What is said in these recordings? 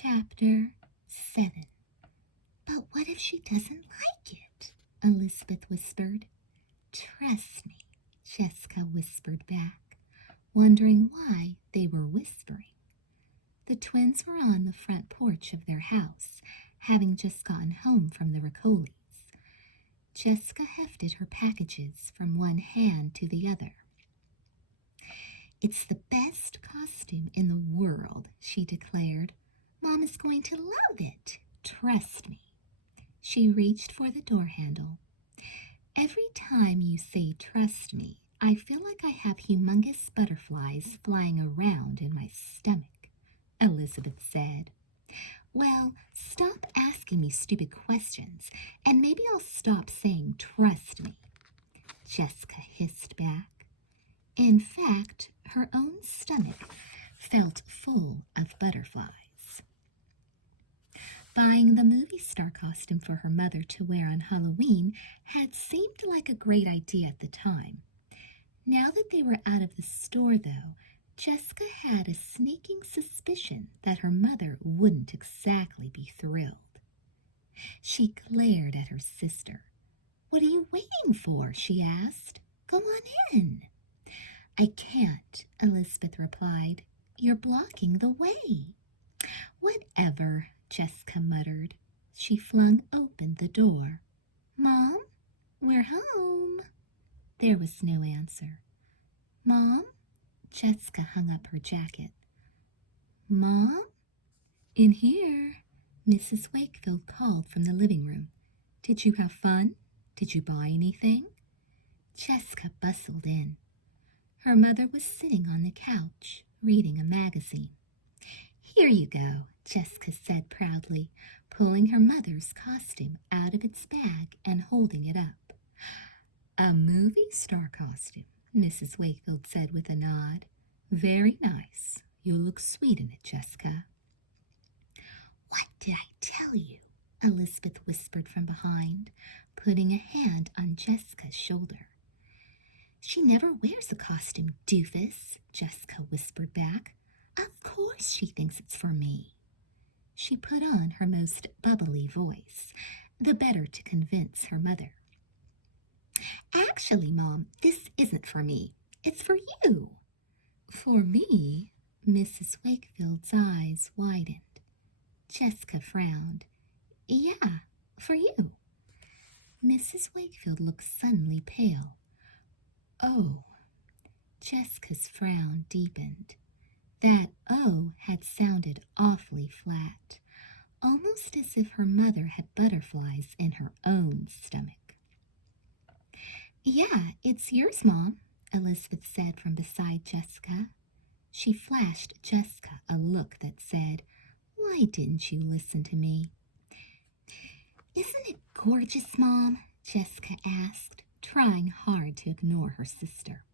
Chapter 7. But what if she doesn't like it? Elizabeth whispered. Trust me, Jessica whispered back, wondering why they were whispering. The twins were on the front porch of their house, having just gotten home from the Riccolis. Jessica hefted her packages from one hand to the other. It's the best costume in the world, she declared. Mom is going to love it. Trust me. She reached for the door handle. Every time you say trust me, I feel like I have humongous butterflies flying around in my stomach, Elizabeth said. Well, stop asking me stupid questions, and maybe I'll stop saying trust me, Jessica hissed back. In fact, her own stomach felt full of butterflies. Buying the movie star costume for her mother to wear on Halloween had seemed like a great idea at the time. Now that they were out of the store, though, Jessica had a sneaking suspicion that her mother wouldn't exactly be thrilled. She glared at her sister. What are you waiting for? She asked. Go on in. I can't, Elizabeth replied. You're blocking the way. Whatever, Jessica muttered. She flung open the door. Mom, we're home. There was no answer. Mom? Jessica hung up her jacket. Mom? In here, Mrs. Wakefield called from the living room. Did you have fun? Did you buy anything? Jessica bustled in. Her mother was sitting on the couch, reading a magazine. Here you go, Jessica said proudly, pulling her mother's costume out of its bag and holding it up. A movie star costume, Mrs. Wakefield said with a nod. Very nice. You look sweet in it, Jessica. What did I tell you? Elizabeth whispered from behind, putting a hand on Jessica's shoulder. She never wears a costume, doofus, Jessica whispered back. Of course she thinks it's for me. She put on her most bubbly voice, the better to convince her mother. Actually, Mom, this isn't for me. It's for you. For me? Mrs. Wakefield's eyes widened. Jessica frowned. Yeah, for you. Mrs. Wakefield looked suddenly pale. Oh. Jessica's frown deepened. That "oh" had sounded awfully flat, almost as if her mother had butterflies in her own stomach. Yeah, it's yours, Mom, Elizabeth said from beside Jessica. She flashed Jessica a look that said, Why didn't you listen to me? Isn't it gorgeous, Mom? Jessica asked, trying hard to ignore her sister.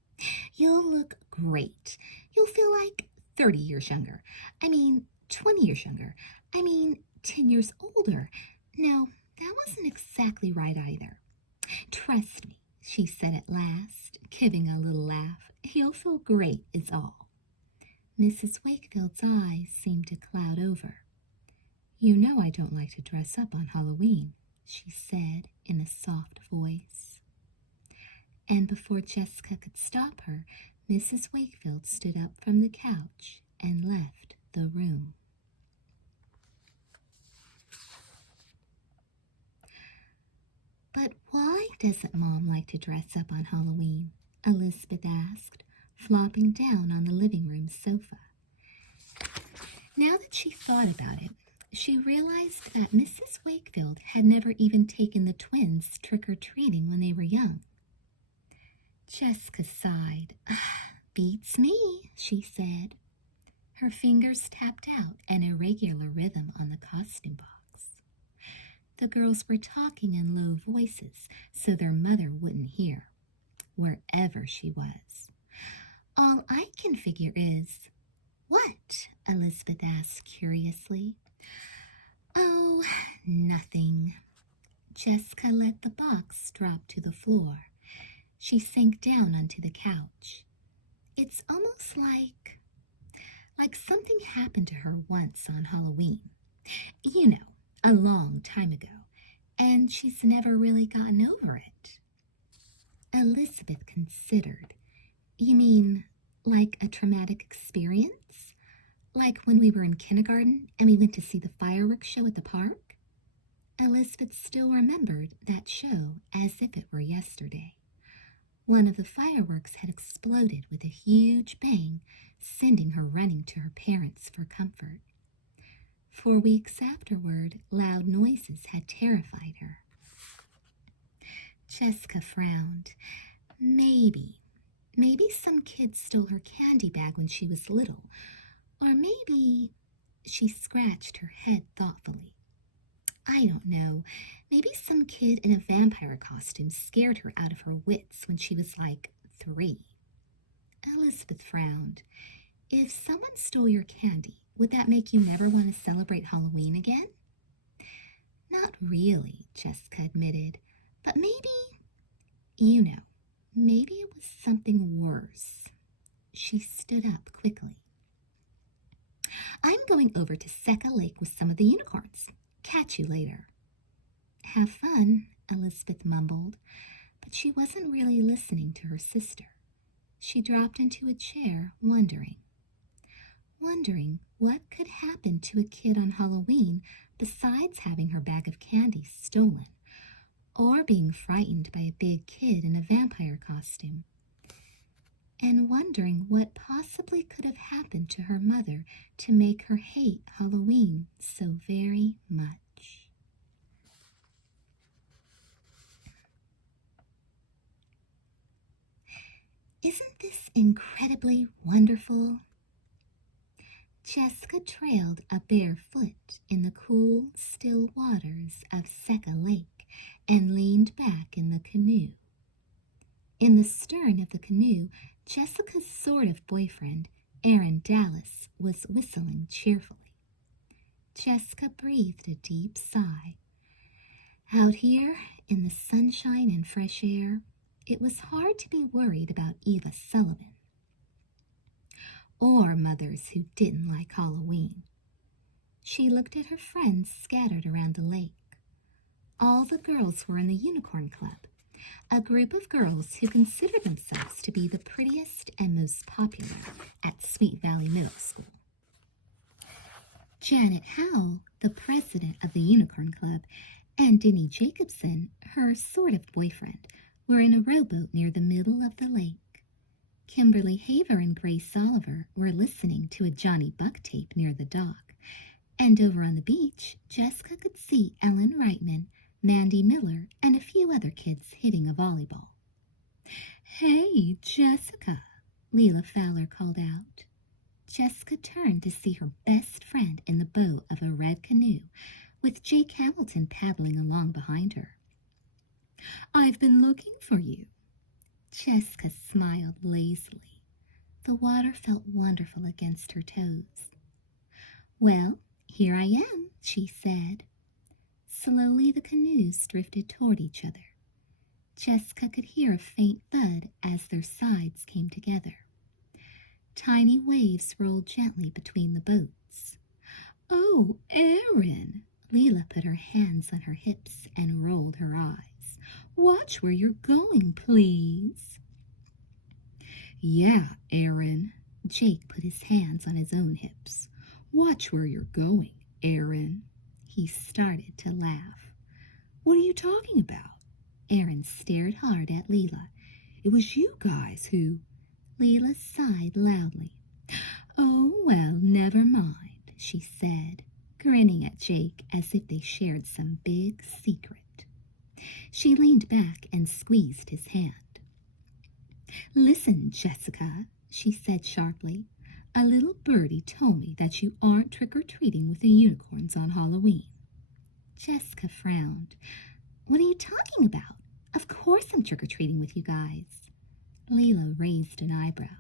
You'll look great. You'll feel like 30 years younger. 20 years younger. 10 years older. No, that wasn't exactly right either. Trust me, she said at last, giving a little laugh. You'll feel great is all. Mrs. Wakefield's eyes seemed to cloud over. You know I don't like to dress up on Halloween, she said in a soft voice. And before Jessica could stop her, Mrs. Wakefield stood up from the couch and left the room. But why doesn't Mom like to dress up on Halloween? Elizabeth asked, flopping down on the living room sofa. Now that she thought about it, she realized that Mrs. Wakefield had never even taken the twins trick-or-treating when they were young. Jessica sighed. Beats me, she said. Her fingers tapped out an irregular rhythm on the costume box. The girls were talking in low voices so their mother wouldn't hear, wherever she was. All I can figure is, what? Elizabeth asked curiously. Oh, nothing. Jessica let the box drop to the floor. She sank down onto the couch. It's almost like something happened to her once on Halloween, You know, a long time ago, and she's never really gotten over it. Elizabeth considered. You mean like a traumatic experience? Like when we were in kindergarten and we went to see the fireworks show at the park? Elizabeth still remembered that show as if it were yesterday. One of the fireworks had exploded with a huge bang, sending her running to her parents for comfort. For weeks afterward, loud noises had terrified her. Jessica frowned. Maybe some kid stole her candy bag when she was little. Or maybe she scratched her head thoughtfully. I don't know. Maybe some kid in a vampire costume scared her out of her wits when she was like 3. Elizabeth frowned. If someone stole your candy, would that make you never want to celebrate Halloween again? Not really, Jessica admitted. But maybe it was something worse. She stood up quickly. I'm going over to Secca Lake with some of the unicorns. Catch you later. Have fun, Elizabeth mumbled, but she wasn't really listening to her sister. She dropped into a chair, wondering what could happen to a kid on Halloween besides having her bag of candy stolen, or being frightened by a big kid in a vampire costume, and wondering what possibly could have happened to her mother to make her hate Halloween so very much. Isn't this incredibly wonderful? Jessica trailed a bare foot in the cool, still waters of Secca Lake and leaned back in the canoe. In the stern of the canoe, Jessica's sort of boyfriend, Aaron Dallas, was whistling cheerfully. Jessica breathed a deep sigh. Out here, in the sunshine and fresh air, it was hard to be worried about Eva Sullivan, or mothers who didn't like Halloween. She looked at her friends scattered around the lake. All the girls were in the Unicorn Club, a group of girls who considered themselves to be the prettiest and most popular at Sweet Valley Middle School. Janet Howell, the president of the Unicorn Club, and Denny Jacobson, her sort of boyfriend, were in a rowboat near the middle of the lake. Kimberly Haver and Grace Oliver were listening to a Johnny Buck tape near the dock, and over on the beach, Jessica could see Ellen Reitman, Mandy Miller, and a few other kids hitting a volleyball. Hey, Jessica, Leela Fowler called out. Jessica turned to see her best friend in the bow of a red canoe, with Jake Hamilton paddling along behind her. I've been looking for you. Jessica smiled lazily. The water felt wonderful against her toes. Well, here I am, she said. Slowly the canoes drifted toward each other. Jessica could hear a faint thud as their sides came together. Tiny waves rolled gently between the boats. Oh, Erin! Leela put her hands on her hips and rolled her eyes. Watch where you're going, please. Yeah, Erin. Jake put his hands on his own hips. Watch where you're going, Erin. He started to laugh. What are you talking about? Erin stared hard at Leela. It was you guys who... Leela sighed loudly. Oh, well, never mind, she said, grinning at Jake as if they shared some big secret. She leaned back and squeezed his hand. Listen, Jessica, she said sharply. A little birdie told me that you aren't trick-or-treating with the unicorns on Halloween. Jessica frowned. What are you talking about? Of course I'm trick-or-treating with you guys. Leela raised an eyebrow.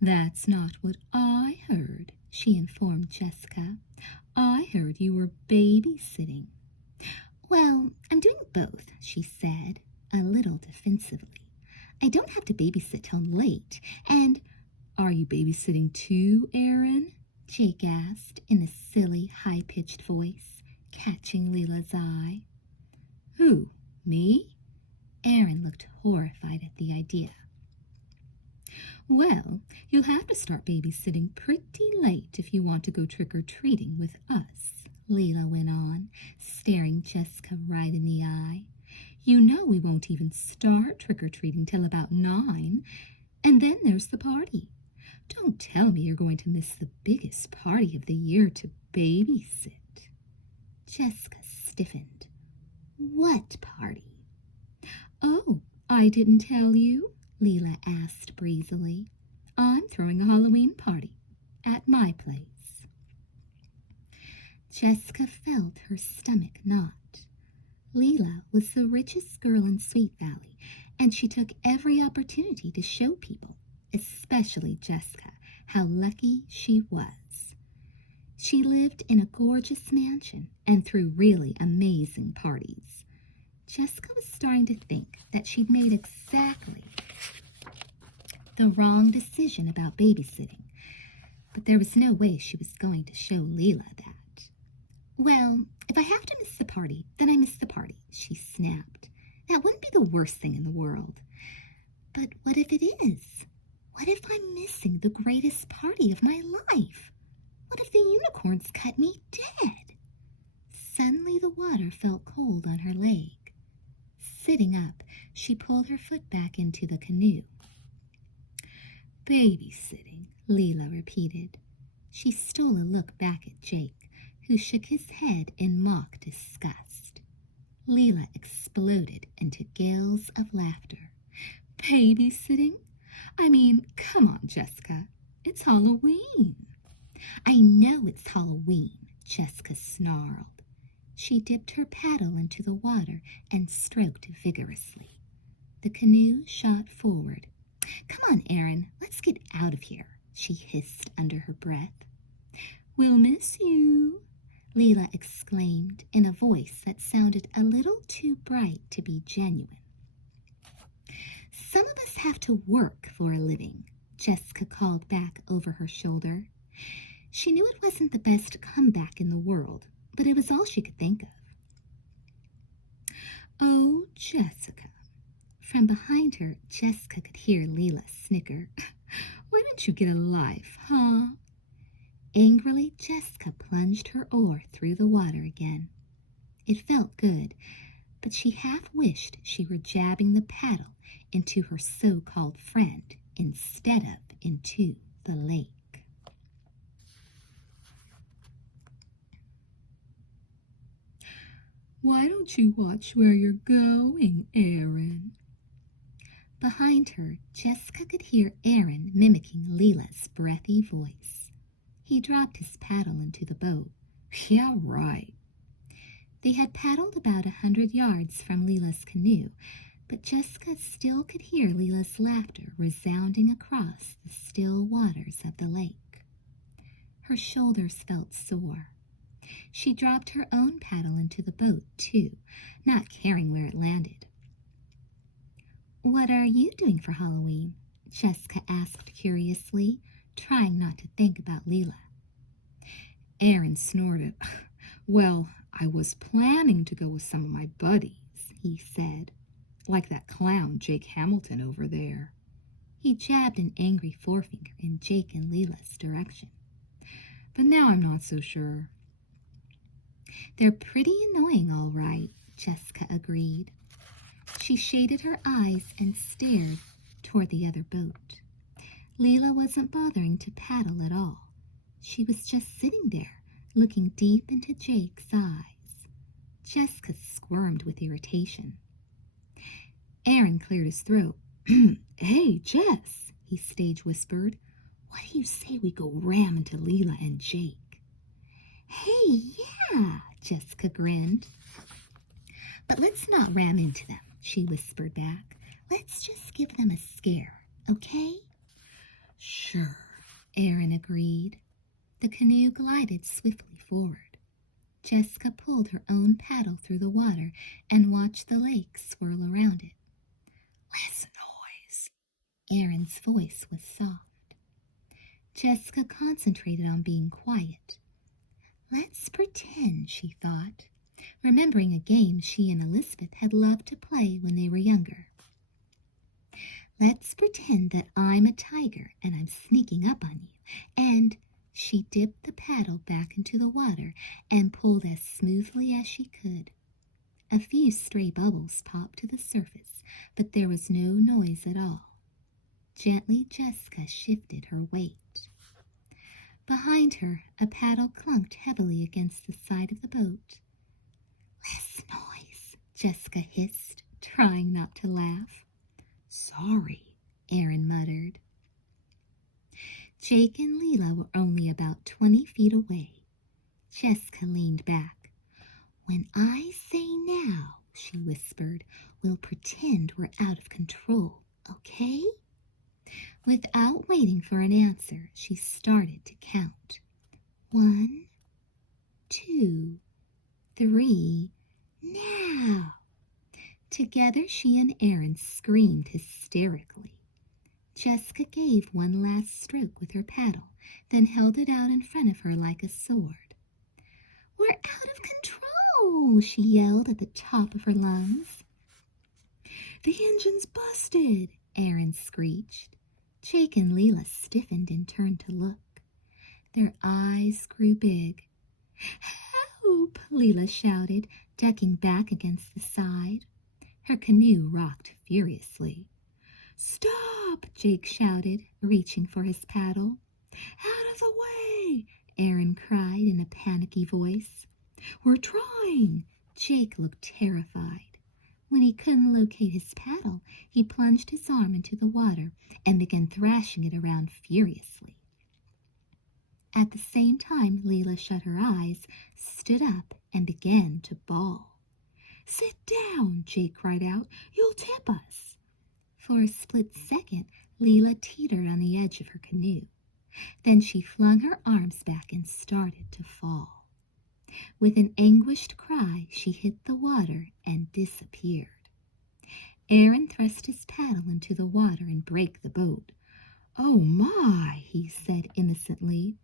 That's not what I heard, she informed Jessica. I heard you were babysitting. Well, I'm doing both, she said, a little defensively. I don't have to babysit till late, and... Are you babysitting too, Erin? Jake asked in a silly, high-pitched voice, catching Leela's eye. Who, me? Aaron looked horrified at the idea. Well, you'll have to start babysitting pretty late if you want to go trick-or-treating with us, Leela went on, staring Jessica right in the eye. You know we won't even start trick-or-treating till about 9, and then there's the party. Don't tell me you're going to miss the biggest party of the year to babysit. Jessica stiffened. What party? Oh, I didn't tell you, Leela asked breezily. I'm throwing a Halloween party at my place. Jessica felt her stomach knot. Leela was the richest girl in Sweet Valley, and she took every opportunity to show people, especially Jessica, how lucky she was. She lived in a gorgeous mansion and threw really amazing parties. Jessica was starting to think that she'd made exactly the wrong decision about babysitting, but there was no way she was going to show Leela that. Well, if I have to miss the party, then I miss the party, she snapped. That wouldn't be the worst thing in the world. But what if it is? What if I'm missing the greatest party of my life? What if the unicorns cut me dead? Suddenly the water felt cold on her leg. Sitting up, she pulled her foot back into the canoe. Babysitting, Leela repeated. She stole a look back at Jake, who shook his head in mock disgust. Leela exploded into gales of laughter. Babysitting? I mean, come on, Jessica. It's Halloween. I know it's Halloween, Jessica snarled. She dipped her paddle into the water and stroked vigorously. The canoe shot forward. Come on, Aaron, let's get out of here, she hissed under her breath. We'll miss you, Leela exclaimed in a voice that sounded a little too bright to be genuine. Some of us have to work for a living, Jessica called back over her shoulder. She knew it wasn't the best comeback in the world, but it was all she could think of. Oh, Jessica. From behind her, Jessica could hear Leela snicker. Why don't you get a life, huh? Angrily, Jessica plunged her oar through the water again. It felt good, but she half wished she were jabbing the paddle into her so-called friend instead of into the lake. Why don't you watch where you're going, Aaron? Behind her, Jessica could hear Aaron mimicking Leela's breathy voice. He dropped his paddle into the boat. Yeah, right. They had paddled about 100 yards from Leela's canoe, but Jessica still could hear Leela's laughter resounding across the still waters of the lake. Her shoulders felt sore. She dropped her own paddle into the boat, too, not caring where it landed. What are you doing for Halloween? Jessica asked curiously, trying not to think about Leela. Aaron snorted. Well, I was planning to go with some of my buddies, he said, like that clown Jake Hamilton over there. He jabbed an angry forefinger in Jake and Leela's direction. But now I'm not so sure. They're pretty annoying, all right, Jessica agreed. She shaded her eyes and stared toward the other boat. Leela wasn't bothering to paddle at all. She was just sitting there, looking deep into Jake's eyes. Jessica squirmed with irritation. Aaron cleared his throat. Hey, Jess, he stage whispered. What do you say we go ram into Leela and Jake? Hey, yeah, Jessica grinned. But let's not ram into them, she whispered back. Let's just give them a scare, okay? Sure, Aaron agreed. The canoe glided swiftly forward. Jessica pulled her own paddle through the water and watched the lake swirl around it. Less noise. Aaron's voice was soft. Jessica concentrated on being quiet. Let's pretend, she thought, remembering a game she and Elizabeth had loved to play when they were younger. Let's pretend that I'm a tiger and I'm sneaking up on you. And she dipped the paddle back into the water and pulled as smoothly as she could. A few stray bubbles popped to the surface, but there was no noise at all. Gently, Jessica shifted her weight. Behind her, a paddle clunked heavily against the side of the boat. Less noise, Jessica hissed, trying not to laugh. Sorry, Aaron muttered. Jake and Leela were only about 20 feet away. Jessica leaned back. When I say now, she whispered, we'll pretend we're out of control, okay? Without waiting for an answer, she started to count. 1, 2, 3, now! Together she and Aaron screamed hysterically. Jessica gave one last stroke with her paddle, then held it out in front of her like a sword. We're out of control, she yelled at the top of her lungs. The engine's busted, Aaron screeched. Jake and Leela stiffened and turned to look. Their eyes grew big. Help, Leela shouted, ducking back against the side. Her canoe rocked furiously. Stop, Jake shouted, reaching for his paddle. Out of the way, Aaron cried in a panicky voice. We're trying. Jake looked terrified. When he couldn't locate his paddle, he plunged his arm into the water and began thrashing it around furiously. At the same time, Leela shut her eyes, stood up, and began to bawl. Sit down, Jake cried out. You'll tip us. For a split second, Leela teetered on the edge of her canoe. Then she flung her arms back and started to fall. With an anguished cry, she hit the water and disappeared. Aaron thrust his paddle into the water and braked the boat. Oh my, he said innocently.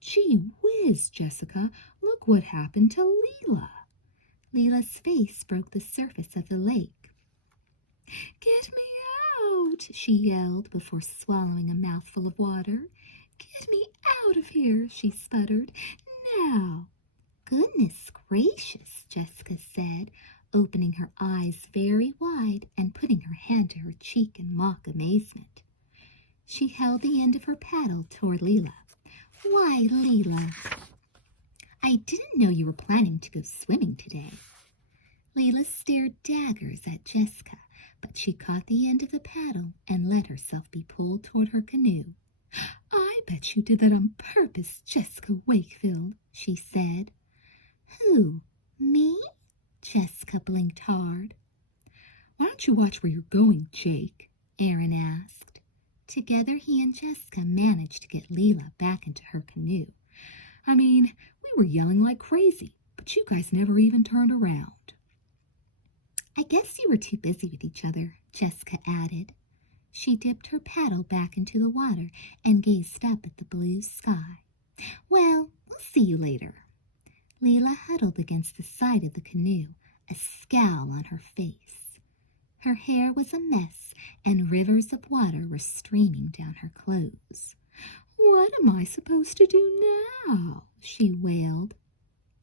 Gee whiz, Jessica, look what happened to Leela. Leela's face broke the surface of the lake. Get me out, she yelled before swallowing a mouthful of water. Get me out of here, she sputtered. Now. Goodness gracious, Jessica said, opening her eyes very wide and putting her hand to her cheek in mock amazement. She held the end of her paddle toward Leela. Why, Leela, I didn't know you were planning to go swimming today. Leela stared daggers at Jessica, but she caught the end of the paddle and let herself be pulled toward her canoe. I bet you did that on purpose, Jessica Wakefield, she said. Who? Me? Jessica blinked hard. Why don't you watch where you're going, Jake? Aaron asked. Together he and Jessica managed to get Leela back into her canoe. I mean, we were yelling like crazy, but you guys never even turned around. I guess you were too busy with each other, Jessica added. She dipped her paddle back into the water and gazed up at the blue sky. Well, we'll see you later. Leela huddled against the side of the canoe, a scowl on her face. Her hair was a mess, and rivers of water were streaming down her clothes. What am I supposed to do now? She wailed.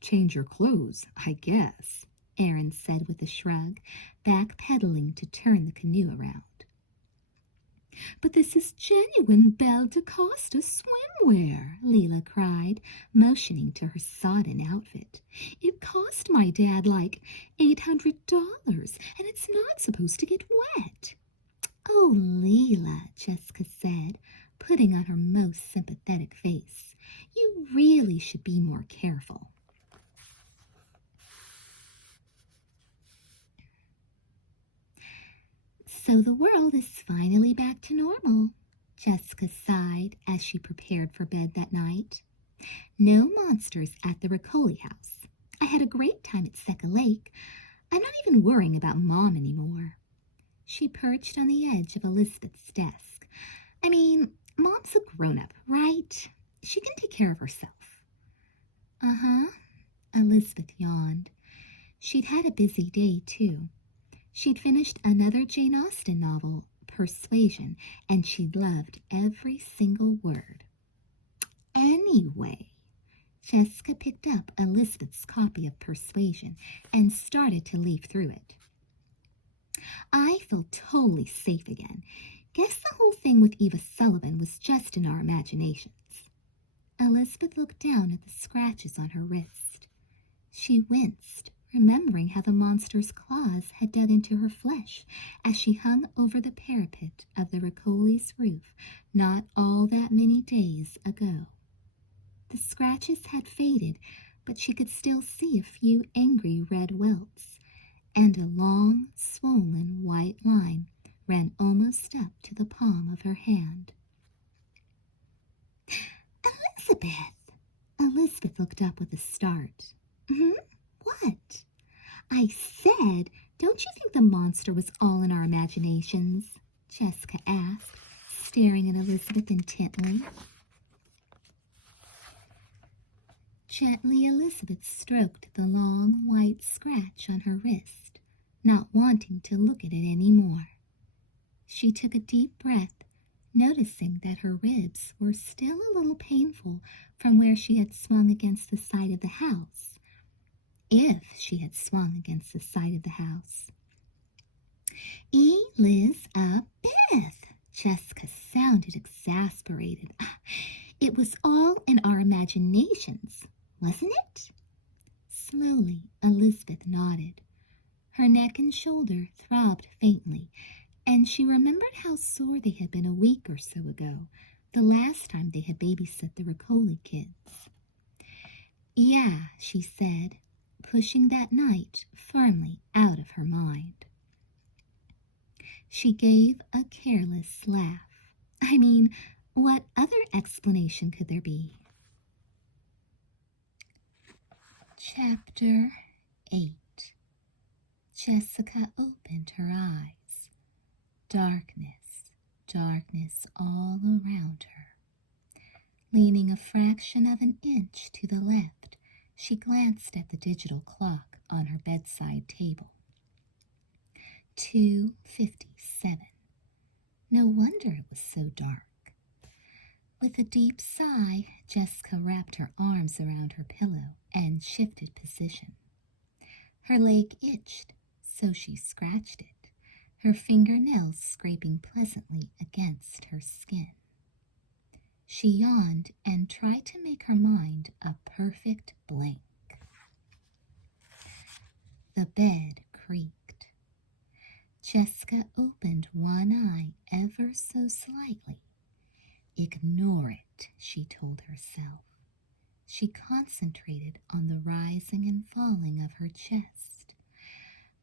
Change your clothes, I guess, Aaron said with a shrug, backpedaling to turn the canoe around. But this is genuine Belle DaCosta swimwear, Leela cried, motioning to her sodden outfit. It cost my dad like $800, and it's not supposed to get wet. Oh, Leela, Jessica said, putting on her most sympathetic face. You really should be more careful. So the world is finally back to normal, Jessica sighed as she prepared for bed that night. No monsters at the Ricoli house. I had a great time at Secca Lake. I'm not even worrying about Mom anymore. She perched on the edge of Elizabeth's desk. I mean, Mom's a grown-up, right? She can take care of herself. Uh-huh, Elizabeth yawned. She'd had a busy day, too. She'd finished another Jane Austen novel, Persuasion, and she'd loved every single word. Anyway, Jessica picked up Elizabeth's copy of Persuasion and started to leaf through it. I feel totally safe again. Guess the whole thing with Eva Sullivan was just in our imaginations. Elizabeth looked down at the scratches on her wrist. She winced, remembering how the monster's claws had dug into her flesh as she hung over the parapet of the Ricoli's roof not all that many days ago. The scratches had faded, but she could still see a few angry red welts, and a long, swollen white line ran almost up to the palm of her hand. Elizabeth! Elizabeth looked up with a start. What? I said, don't you think the monster was all in our imaginations? Jessica asked, staring at Elizabeth intently. Gently, Elizabeth stroked the long white scratch on her wrist, not wanting to look at it any more. She took a deep breath, noticing that her ribs were still a little painful from where she had swung against the side of the house. If she had swung against the side of the house. Elizabeth! Jessica sounded exasperated. It was all in our imaginations, wasn't it? Slowly, Elizabeth nodded. Her neck and shoulder throbbed faintly, and she remembered how sore they had been a week or so ago, the last time they had babysat the Ricoli kids. Yeah, she said, pushing that night firmly out of her mind. She gave a careless laugh. I mean, what other explanation could there be? Chapter 8. Jessica opened her eyes. Darkness, darkness all around her. Leaning a fraction of an inch to the left, she glanced at the digital clock on her bedside table. 2:57. No wonder it was so dark. With a deep sigh, Jessica wrapped her arms around her pillow and shifted position. Her leg itched, so she scratched it, her fingernails scraping pleasantly against her skin. She yawned and tried to make her mind a perfect blank. The bed creaked. Jessica opened one eye ever so slightly. Ignore it, she told herself. She concentrated on the rising and falling of her chest.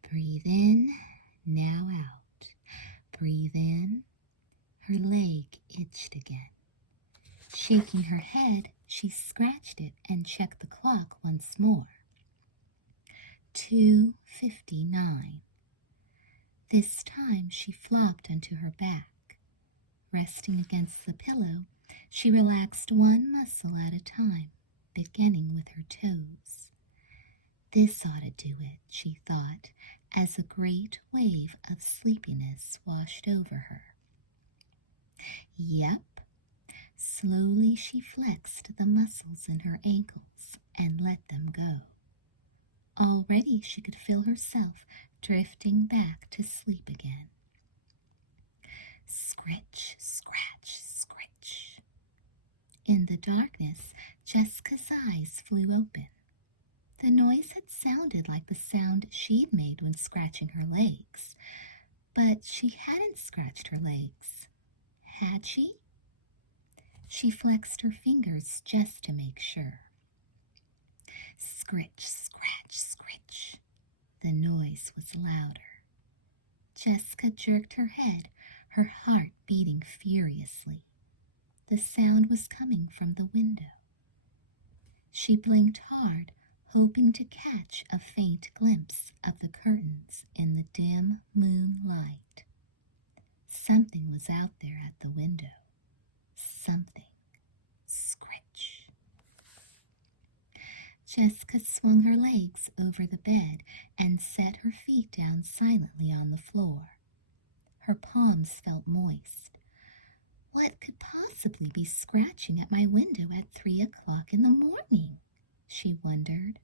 Breathe in, now out. Breathe in. Her leg itched again. Shaking her head, she scratched it and checked the clock once more. 2:59. This time she flopped onto her back. Resting against the pillow, she relaxed one muscle at a time, beginning with her toes. This ought to do it, she thought, as a great wave of sleepiness washed over her. Yep. Slowly she flexed the muscles in her ankles and let them go. Already she could feel herself drifting back to sleep again. Scritch, scratch, scritch. In the darkness, Jessica's eyes flew open. The noise had sounded like the sound she'd made when scratching her legs, but she hadn't scratched her legs. Had she? She flexed her fingers just to make sure. Scritch, scratch, scritch. The noise was louder. Jessica jerked her head, her heart beating furiously. The sound was coming from the window. She blinked hard, hoping to catch a faint glimpse of the curtains in the dim moonlight. Something was out there at the window. something. Scritch. Jessica swung her legs over the bed and set her feet down silently on the floor. Her palms felt moist. What could possibly be scratching at my window at 3 o'clock in the morning? She wondered.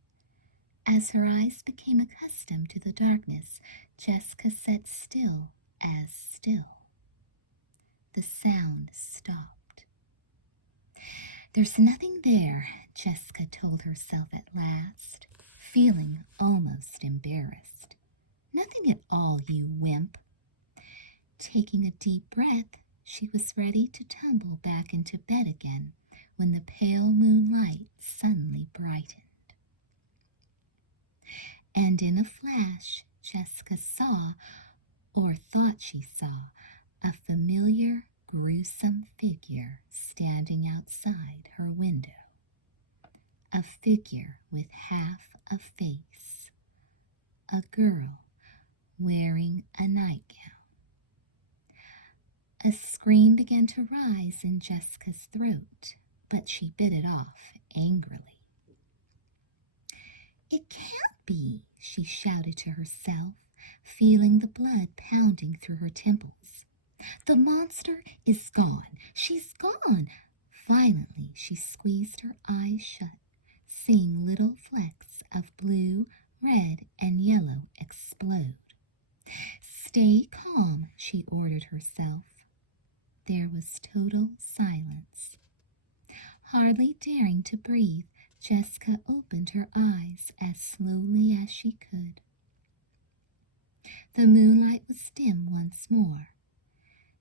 As her eyes became accustomed to the darkness, Jessica sat still as still. The sound stopped. There's nothing there, Jessica told herself at last, feeling almost embarrassed. Nothing at all, you wimp. Taking a deep breath, she was ready to tumble back into bed again when the pale moonlight suddenly brightened. And in a flash, Jessica saw, or thought she saw, a familiar, gruesome figure standing outside her window. A figure with half a face. A girl wearing a nightgown. A scream began to rise in Jessica's throat, but she bit it off angrily. It can't be, she shouted to herself, feeling the blood pounding through her temples. The monster is gone. She's gone. Violently, she squeezed her eyes shut, seeing little flecks of blue, red, and yellow explode. Stay calm, she ordered herself. There was total silence. Hardly daring to breathe, Jessica opened her eyes as slowly as she could. The moonlight was dim once more.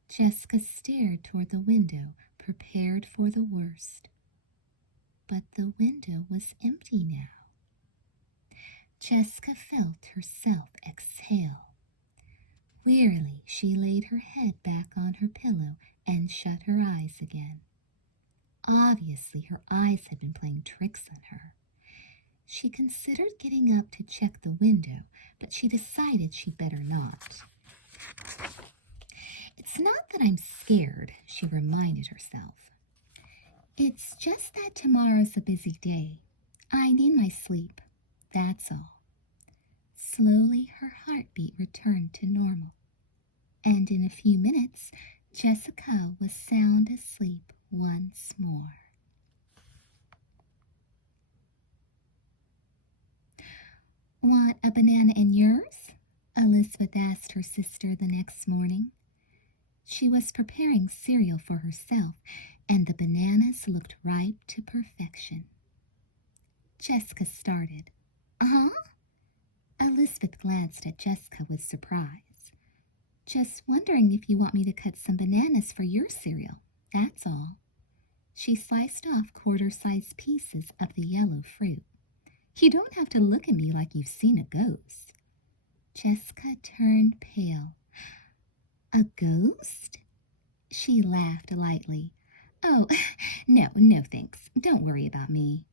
Jessica stared toward the window, prepared for the worst. But the window was empty now. Jessica felt herself exhale. Wearily, she laid her head back on her pillow and shut her eyes again. Obviously, her eyes had been playing tricks on her. She considered getting up to check the window, but she decided she'd better not. It's not that I'm scared, she reminded herself. It's just that tomorrow's a busy day. I need my sleep, that's all. Slowly, her heartbeat returned to normal, and in a few minutes, Jessica was sound asleep once more. Want a banana in yours? Elizabeth asked her sister the next morning. She was preparing cereal for herself, and the bananas looked ripe to perfection. Jessica started. Uh-huh? Elizabeth glanced at Jessica with surprise. Just wondering if you want me to cut some bananas for your cereal, that's all. She sliced off quarter-sized pieces of the yellow fruit. You don't have to look at me like you've seen a ghost. Jessica turned pale. A ghost? She laughed lightly. Oh, no thanks. Don't worry about me.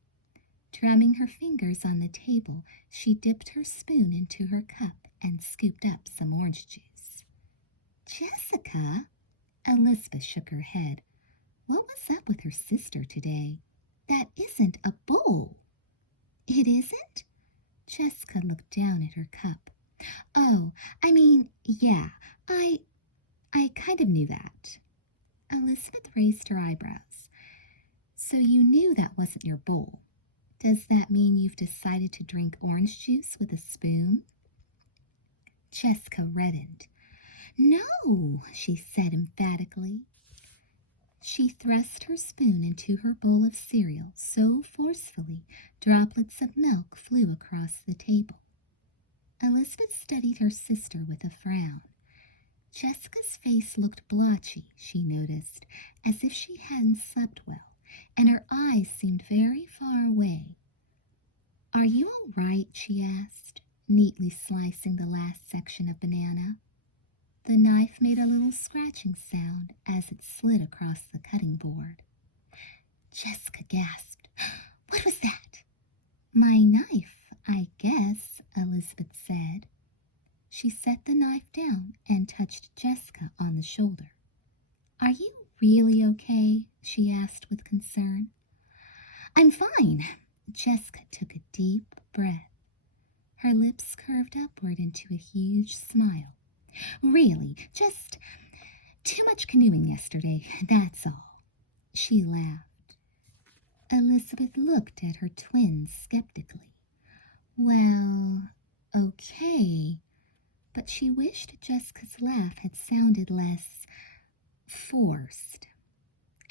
Drumming her fingers on the table, she dipped her spoon into her cup and scooped up some orange juice. Jessica? Elizabeth shook her head. What was up with her sister today? That isn't a bowl. It isn't? Jessica looked down at her cup. Oh, yeah, I kind of knew that. Elizabeth raised her eyebrows. So you knew that wasn't your bowl. Does that mean you've decided to drink orange juice with a spoon? Jessica reddened. No, she said emphatically. She thrust her spoon into her bowl of cereal so forcefully droplets of milk flew across the table. Elizabeth studied her sister with a frown. Jessica's face looked blotchy, she noticed, as if she hadn't slept well, and her eyes seemed very far away. Are you all right? She asked, neatly slicing the last section of banana. The knife made a little scratching sound as it slid across the cutting board. Jessica gasped. What was that? My knife, I guess, Elizabeth said. She set the knife down and touched Jessica on the shoulder. Are you really okay?" she asked with concern. "I'm fine." Jessica took a deep breath. Her lips curved upward into a huge smile. "Really, just too much canoeing yesterday, that's all." She laughed. Elizabeth looked at her twins skeptically. "Well, okay," but she wished Jessica's laugh had sounded less forced.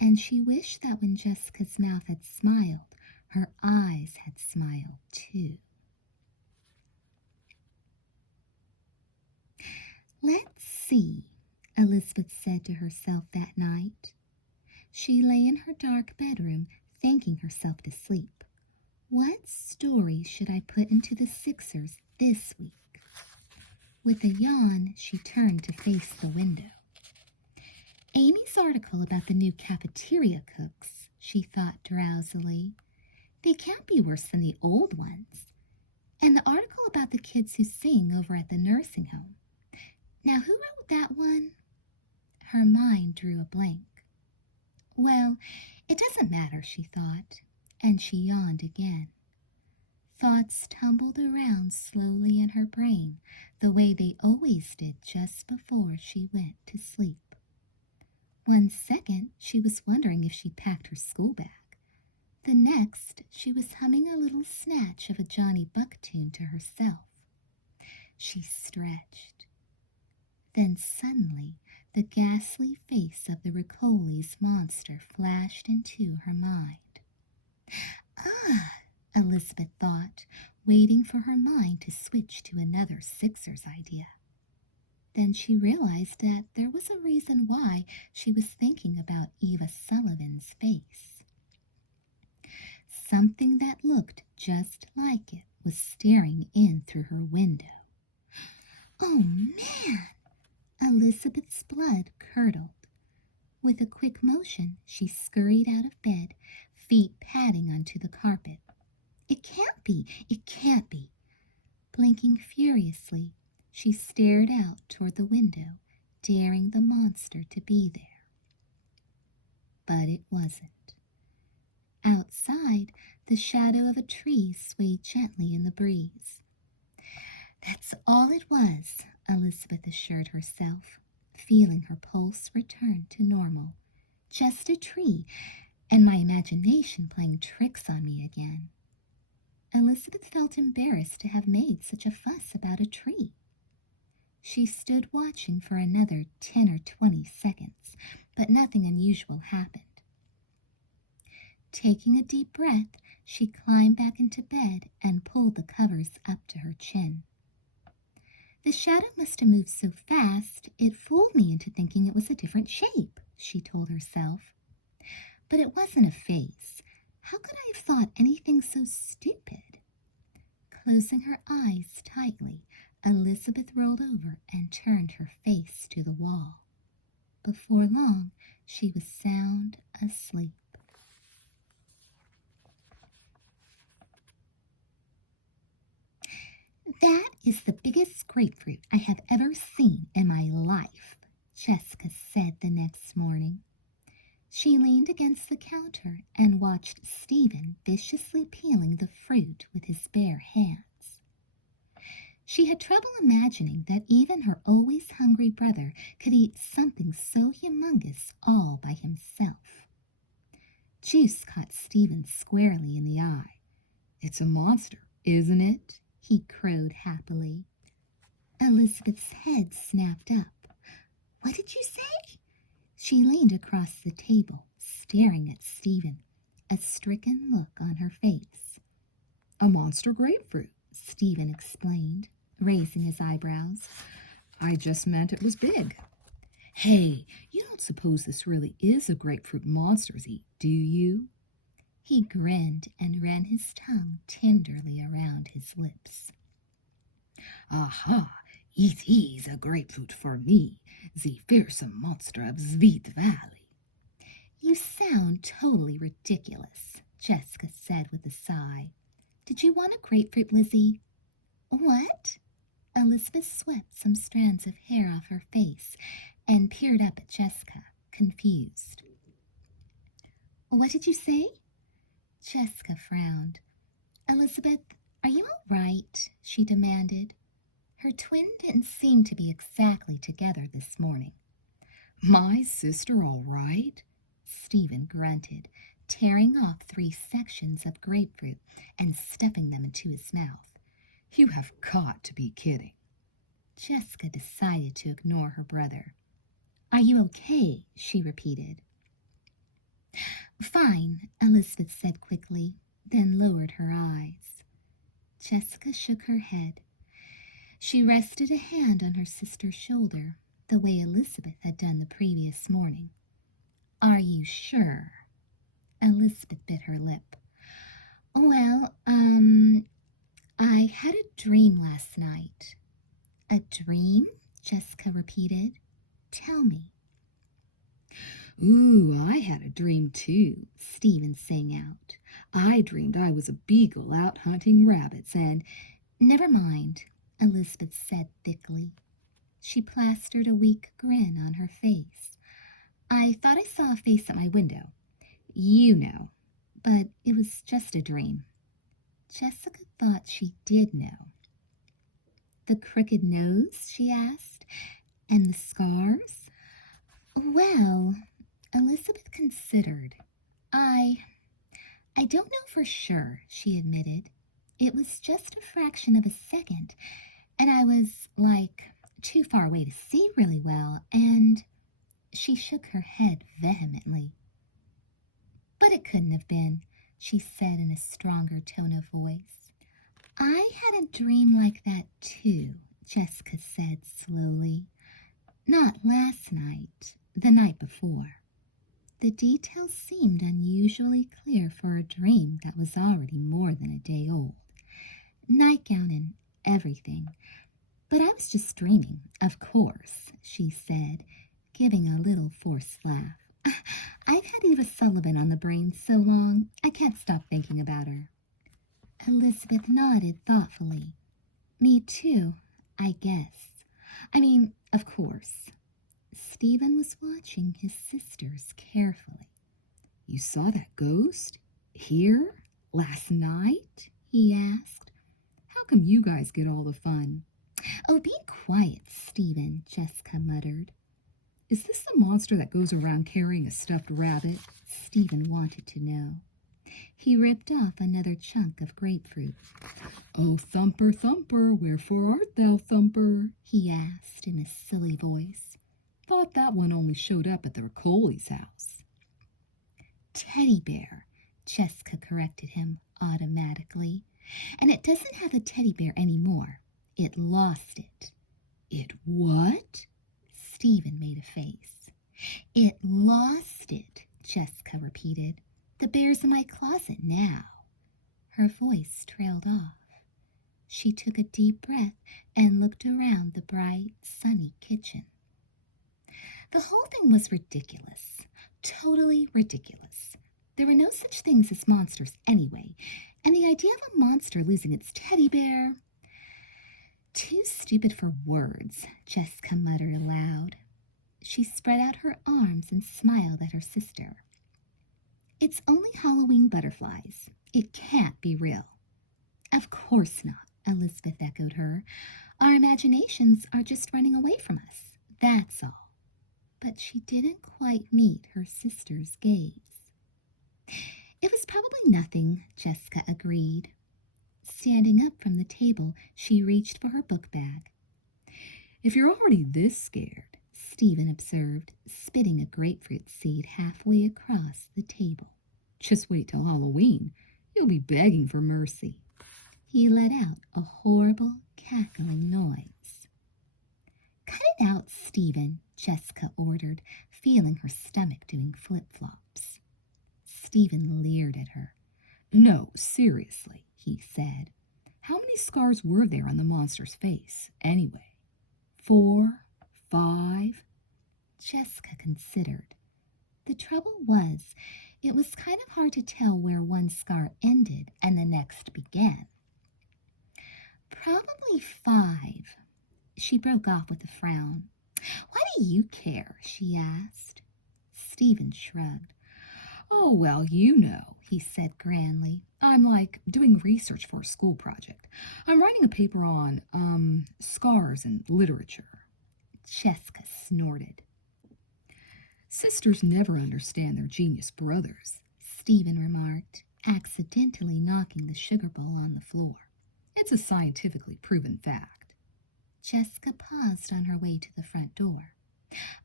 And she wished that when Jessica's mouth had smiled, her eyes had smiled too. "Let's see," Elizabeth said to herself that night. She lay in her dark bedroom, thinking herself to sleep. "What story should I put into the Sixers this week?" With a yawn, she turned to face the window. "Amy's article about the new cafeteria cooks," she thought drowsily. "They can't be worse than the old ones. And the article about the kids who sing over at the nursing home. Now, who wrote that one?" Her mind drew a blank. "Well, it doesn't matter," she thought, and she yawned again. Thoughts tumbled around slowly in her brain, the way they always did just before she went to sleep. One second, she was wondering if she'd packed her school bag. The next, she was humming a little snatch of a Johnny Buck tune to herself. She stretched. Then suddenly, the ghastly face of the Ricoli's monster flashed into her mind. "Ah," Elizabeth thought, waiting for her mind to switch to another Sixers idea. Then she realized that there was a reason why she was thinking about Eva Sullivan's face. Something that looked just like it was staring in through her window. "Oh, man!" Elizabeth's blood curdled. With a quick motion, she scurried out of bed, feet padding onto the carpet. "It can't be! It can't be!" Blinking furiously, she stared out toward the window, daring the monster to be there. But it wasn't. Outside, the shadow of a tree swayed gently in the breeze. "That's all it was," Elizabeth assured herself, feeling her pulse return to normal. "Just a tree, and my imagination playing tricks on me again." Elizabeth felt embarrassed to have made such a fuss about a tree. She stood watching for another 10 or 20 seconds, but nothing unusual happened. Taking a deep breath, she climbed back into bed and pulled the covers up to her chin. "The shadow must have moved so fast, it fooled me into thinking it was a different shape," she told herself. "But it wasn't a face. How could I have thought anything so stupid?" Closing her eyes tightly, Elizabeth rolled over and turned her face to the wall. Before long, she was sound asleep. "That is the biggest grapefruit I have ever seen in my life," Jessica said the next morning. She leaned against the counter and watched Stephen viciously peeling the fruit with his bare hands. She had trouble imagining that even her always hungry brother could eat something so humongous all by himself. Juice caught Stephen squarely in the eye. "It's a monster, isn't it?" he crowed happily. Elizabeth's head snapped up. "What did you say?" She leaned across the table, staring at Stephen, a stricken look on her face. "A monster grapefruit," Stephen explained, raising his eyebrows. "I just meant it was big." "Hey, you don't suppose this really is a grapefruit monsters eat, do you?" He grinned and ran his tongue tenderly around his lips. "Aha, it is a grapefruit for me, the fearsome monster of Sweet Valley." "You sound totally ridiculous," Jessica said with a sigh. "Did you want a grapefruit, Lizzie?" "What?" Elizabeth swept some strands of hair off her face and peered up at Jessica, confused. What did you say? Jessica frowned. Elizabeth, are you all right? She demanded. Her twin didn't seem to be exactly together this morning. My sister all right? Stephen grunted, tearing off 3 sections of grapefruit and stuffing them into his mouth. You have got to be kidding. Jessica decided to ignore her brother. Are you okay? She repeated. Fine, Elizabeth said quickly, then lowered her eyes. Jessica shook her head. She rested a hand on her sister's shoulder, the way Elizabeth had done the previous morning. Are you sure? Elizabeth bit her lip. Well, I had a dream last night. A dream? Jessica repeated. Tell me. Ooh, I had a dream too, Stephen sang out. I dreamed I was a beagle out hunting rabbits and... Never mind, Elizabeth said thickly. She plastered a weak grin on her face. I thought I saw a face at my window. You know, but it was just a dream. Jessica thought she did know. The crooked nose? She asked. And the scars? Well, Elizabeth considered. I don't know for sure, she admitted. It was just a fraction of a second, and I was, too far away to see really well, and... She shook her head vehemently. But it couldn't have been, she said in a stronger tone of voice. I had a dream like that too, Jessica said slowly. Not last night, the night before. The details seemed unusually clear for a dream that was already more than a day old. Nightgown and everything. But I was just dreaming, of course, she said, giving a little forced laugh. I've had Eva Sullivan on the brain so long, I can't stop thinking about her. Elizabeth nodded thoughtfully. Me too, I guess. I mean, of course. Stephen was watching his sisters carefully. You saw that ghost? Here? Last night? He asked. How come you guys get all the fun? Oh, be quiet, Stephen, Jessica muttered. Is this the monster that goes around carrying a stuffed rabbit? Stephen wanted to know. He ripped off another chunk of grapefruit. Oh, Thumper, Thumper, wherefore art thou, Thumper? He asked in a silly voice. Thought that one only showed up at the Coley's house. Teddy bear, Jessica corrected him automatically. And it doesn't have a teddy bear anymore. It lost it. It what? Stephen made a face. It lost it, Jessica repeated. The bear's in my closet now. Her voice trailed off. She took a deep breath and looked around the bright, sunny kitchen. The whole thing was ridiculous. Totally ridiculous. There were no such things as monsters anyway, and the idea of a monster losing its teddy bear... Too stupid for words, Jessica muttered aloud. She spread out her arms and smiled at her sister. It's only Halloween butterflies. It can't be real. Of course not, Elizabeth echoed her. Our imaginations are just running away from us, that's all. But she didn't quite meet her sister's gaze. It was probably nothing, Jessica agreed. Standing up from the table, she reached for her book bag. If you're already this scared, Stephen observed, spitting a grapefruit seed halfway across the table. Just wait till Halloween. You'll be begging for mercy. He let out a horrible, cackling noise. Cut it out, Stephen, Jessica ordered, feeling her stomach doing flip-flops. Stephen leered at her. No, seriously, he said. How many scars were there on the monster's face, anyway? 4, 5? Jessica considered. The trouble was, it was kind of hard to tell where one scar ended and the next began. Probably 5. She broke off with a frown. Why do you care? She asked. Stephen shrugged. Oh, well, you know, he said grandly. I'm like doing research for a school project. I'm writing a paper on, scars in literature. Jessica snorted. Sisters never understand their genius brothers, Stephen remarked, accidentally knocking the sugar bowl on the floor. It's a scientifically proven fact. Jessica paused on her way to the front door.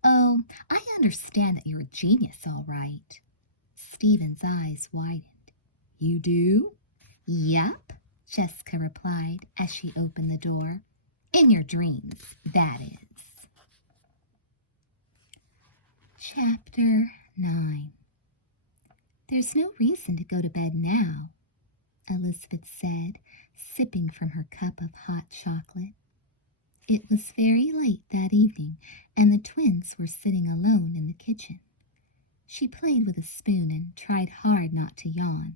Oh, I understand that you're a genius, all right. Stephen's eyes widened. You do? Yup, Jessica replied as she opened the door. In your dreams, that is. Chapter 9. There's no reason to go to bed now, Elizabeth said, sipping from her cup of hot chocolate. It was very late that evening, and the twins were sitting alone in the kitchen. She played with a spoon and tried hard not to yawn.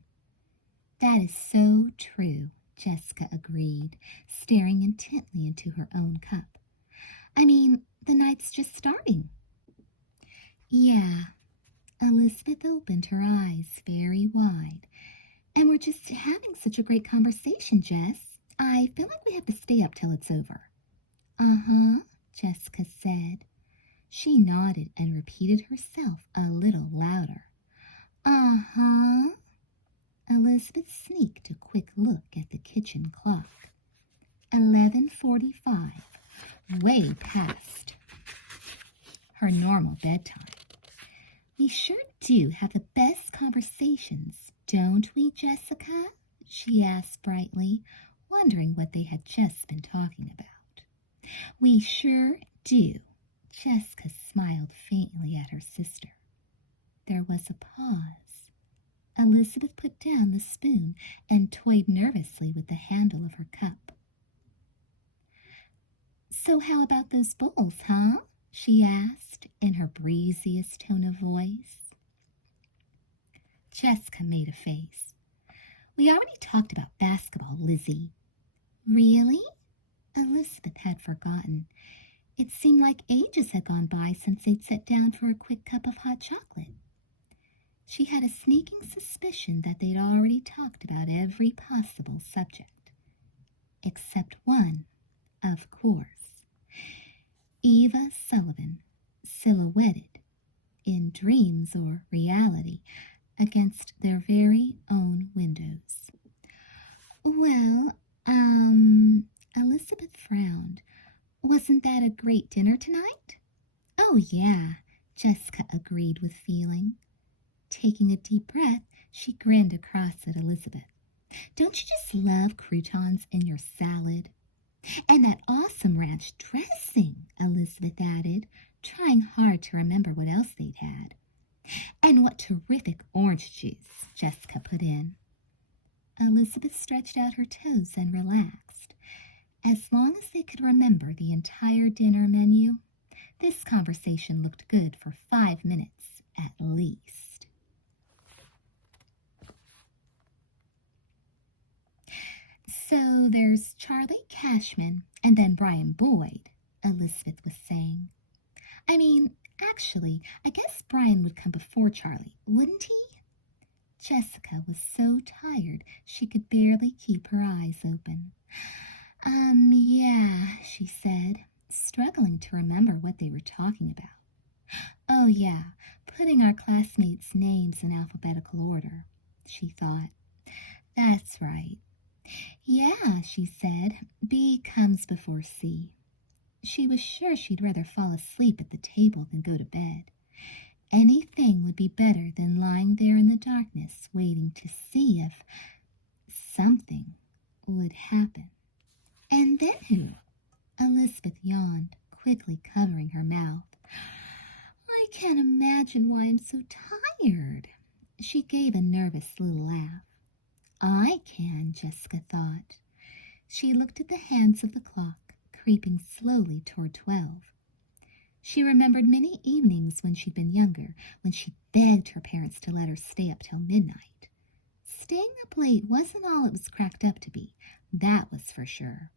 That is so true, Jessica agreed, staring intently into her own cup. I mean, the night's just starting. Yeah, Elizabeth opened her eyes very wide. And we're just having such a great conversation, Jess. I feel like we have to stay up till it's over. Uh-huh, Jessica said. She nodded and repeated herself a little louder. Uh-huh. Elizabeth sneaked a quick look at the kitchen clock. 11:45, way past her normal bedtime. We sure do have the best conversations, don't we, Jessica? She asked brightly, wondering what they had just been talking about. We sure do. Jessica smiled faintly at her sister. There was a pause. Elizabeth put down the spoon and toyed nervously with the handle of her cup. So how about those bowls, huh? She asked in her breeziest tone of voice. Jessica made a face. We already talked about basketball, Lizzie. Really? Elizabeth had forgotten. It seemed like ages had gone by since they'd sat down for a quick cup of hot chocolate. She had a sneaking suspicion that they'd already talked about every possible subject. Except one, of course. Eva Sullivan, silhouetted, in dreams or reality, against their very own windows. Well, Elizabeth frowned. Wasn't that a great dinner tonight? Oh, yeah, Jessica agreed with feeling. Taking a deep breath, she grinned across at Elizabeth. Don't you just love croutons in your salad? And that awesome ranch dressing, Elizabeth added, trying hard to remember what else they'd had. And what terrific orange juice, Jessica put in. Elizabeth stretched out her toes and relaxed. As long as they could remember the entire dinner menu, this conversation looked good for 5 minutes at least. So there's Charlie Cashman and then Brian Boyd, Elizabeth was saying. I mean, actually, I guess Brian would come before Charlie, wouldn't he? Jessica was so tired she could barely keep her eyes open. Yeah, she said, struggling to remember what they were talking about. Oh, yeah, putting our classmates' names in alphabetical order, she thought. That's right. Yeah, she said, B comes before C. She was sure she'd rather fall asleep at the table than go to bed. Anything would be better than lying there in the darkness waiting to see if something would happen. And then who? Elizabeth yawned, quickly covering her mouth. I can't imagine why I'm so tired. She gave a nervous little laugh. I can, Jessica thought. She looked at the hands of the clock, creeping slowly toward 12. She remembered many evenings when she'd been younger, when she begged her parents to let her stay up till midnight. Staying up late wasn't all it was cracked up to be, that was for sure.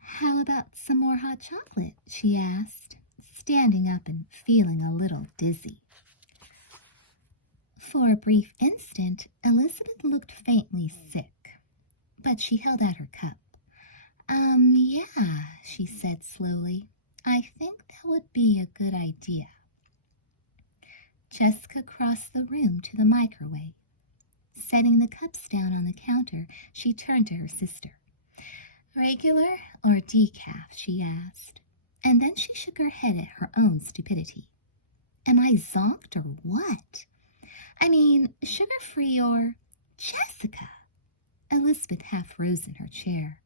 How about some more hot chocolate? She asked, standing up and feeling a little dizzy. For a brief instant, Elizabeth looked faintly sick, but she held out her cup. Yeah, she said slowly. I think that would be a good idea. Jessica crossed the room to the microwave. Setting the cups down on the counter, she turned to her sister. Regular or decaf? She asked. And then she shook her head at her own stupidity. Am I zonked or what? I mean, sugar-free or... Jessica! Elizabeth half rose in her chair.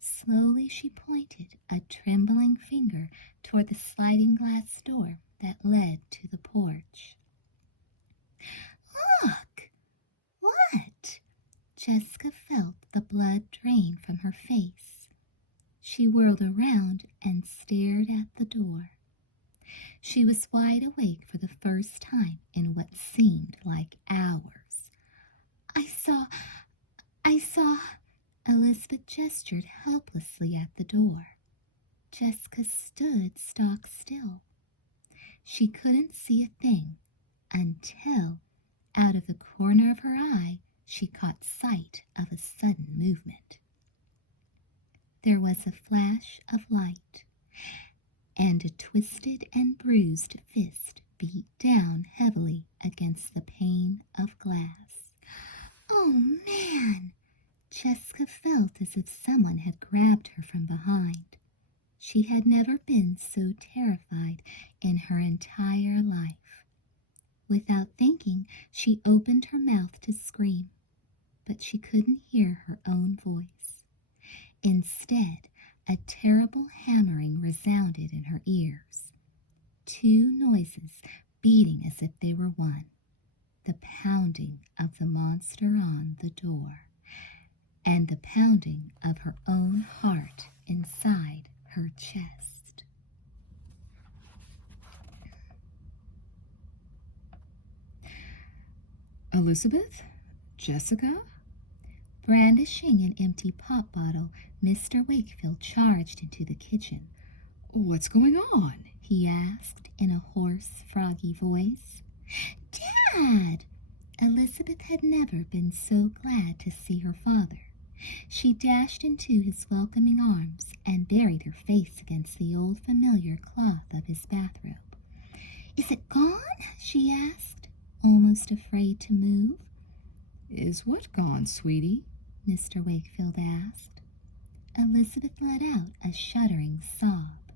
Slowly she pointed a trembling finger toward the sliding glass door that led to the porch. Look! What? Jessica felt the blood drain from her face. She whirled around and stared at the door. She was wide awake for the first time in what seemed like hours. I saw... Elizabeth gestured helplessly at the door. Jessica stood stock still. She couldn't see a thing until, out of the corner of her eye, she caught sight of a sudden movement. There was a flash of light, and a twisted and bruised fist beat down heavily against the pane of glass. Oh, man! Jessica felt as if someone had grabbed her from behind. She had never been so terrified in her entire life. Without thinking, she opened her mouth to scream, but she couldn't hear her own voice. Instead, a terrible hammering resounded in her ears. Two noises beating as if they were one. The pounding of the monster on the door, and the pounding of her own heart inside her chest. Elizabeth? Jessica? Brandishing an empty pop bottle, Mr. Wakefield charged into the kitchen. What's going on? He asked in a hoarse, froggy voice. Dad! Elizabeth had never been so glad to see her father. She dashed into his welcoming arms and buried her face against the old familiar cloth of his bathrobe. Is it gone? She asked, almost afraid to move. Is what gone, sweetie? Mr. Wakefield asked. Elizabeth let out a shuddering sob.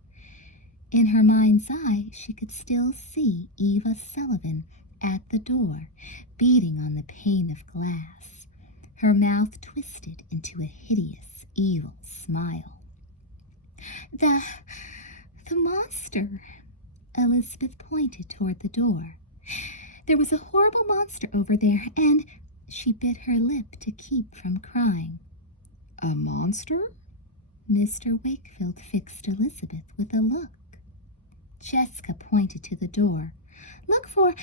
In her mind's eye, she could still see Eva Sullivan at the door, beating on the pane of glass, her mouth twisted into a hideous, evil smile. The monster! Elizabeth pointed toward the door. There was a horrible monster over there, and she bit her lip to keep from crying. A monster? Mr. Wakefield fixed Elizabeth with a look. Jessica pointed to the door. Look for,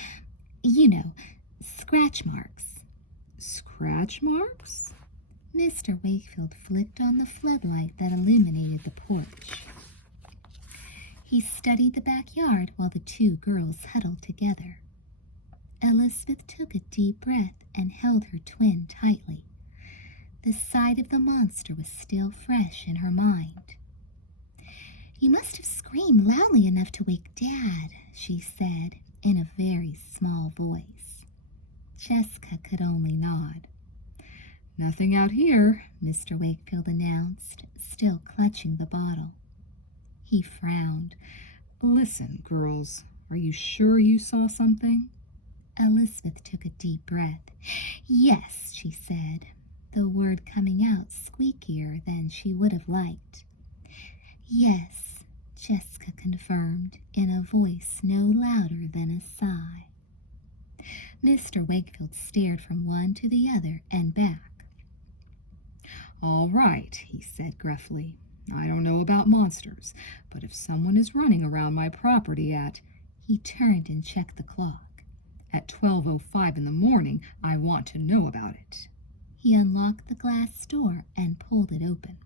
scratch marks. Scratch marks? Mr. Wakefield flicked on the floodlight that illuminated the porch. He studied the backyard while the two girls huddled together. Elizabeth took a deep breath and held her twin tightly. The sight of the monster was still fresh in her mind. You must have screamed loudly enough to wake Dad, she said in a very small voice. Jessica could only nod. Nothing out here, Mr. Wakefield announced, still clutching the bottle. He frowned. Listen, girls, are you sure you saw something? Elizabeth took a deep breath. Yes, she said, the word coming out squeakier than she would have liked. Yes, Jessica confirmed in a voice no louder than a sigh. Mr. Wakefield stared from one to the other and back. All right, he said gruffly. I don't know about monsters, but if someone is running around my property at... He turned and checked the clock. At 12:05 in the morning, I want to know about it. He unlocked the glass door and pulled it open.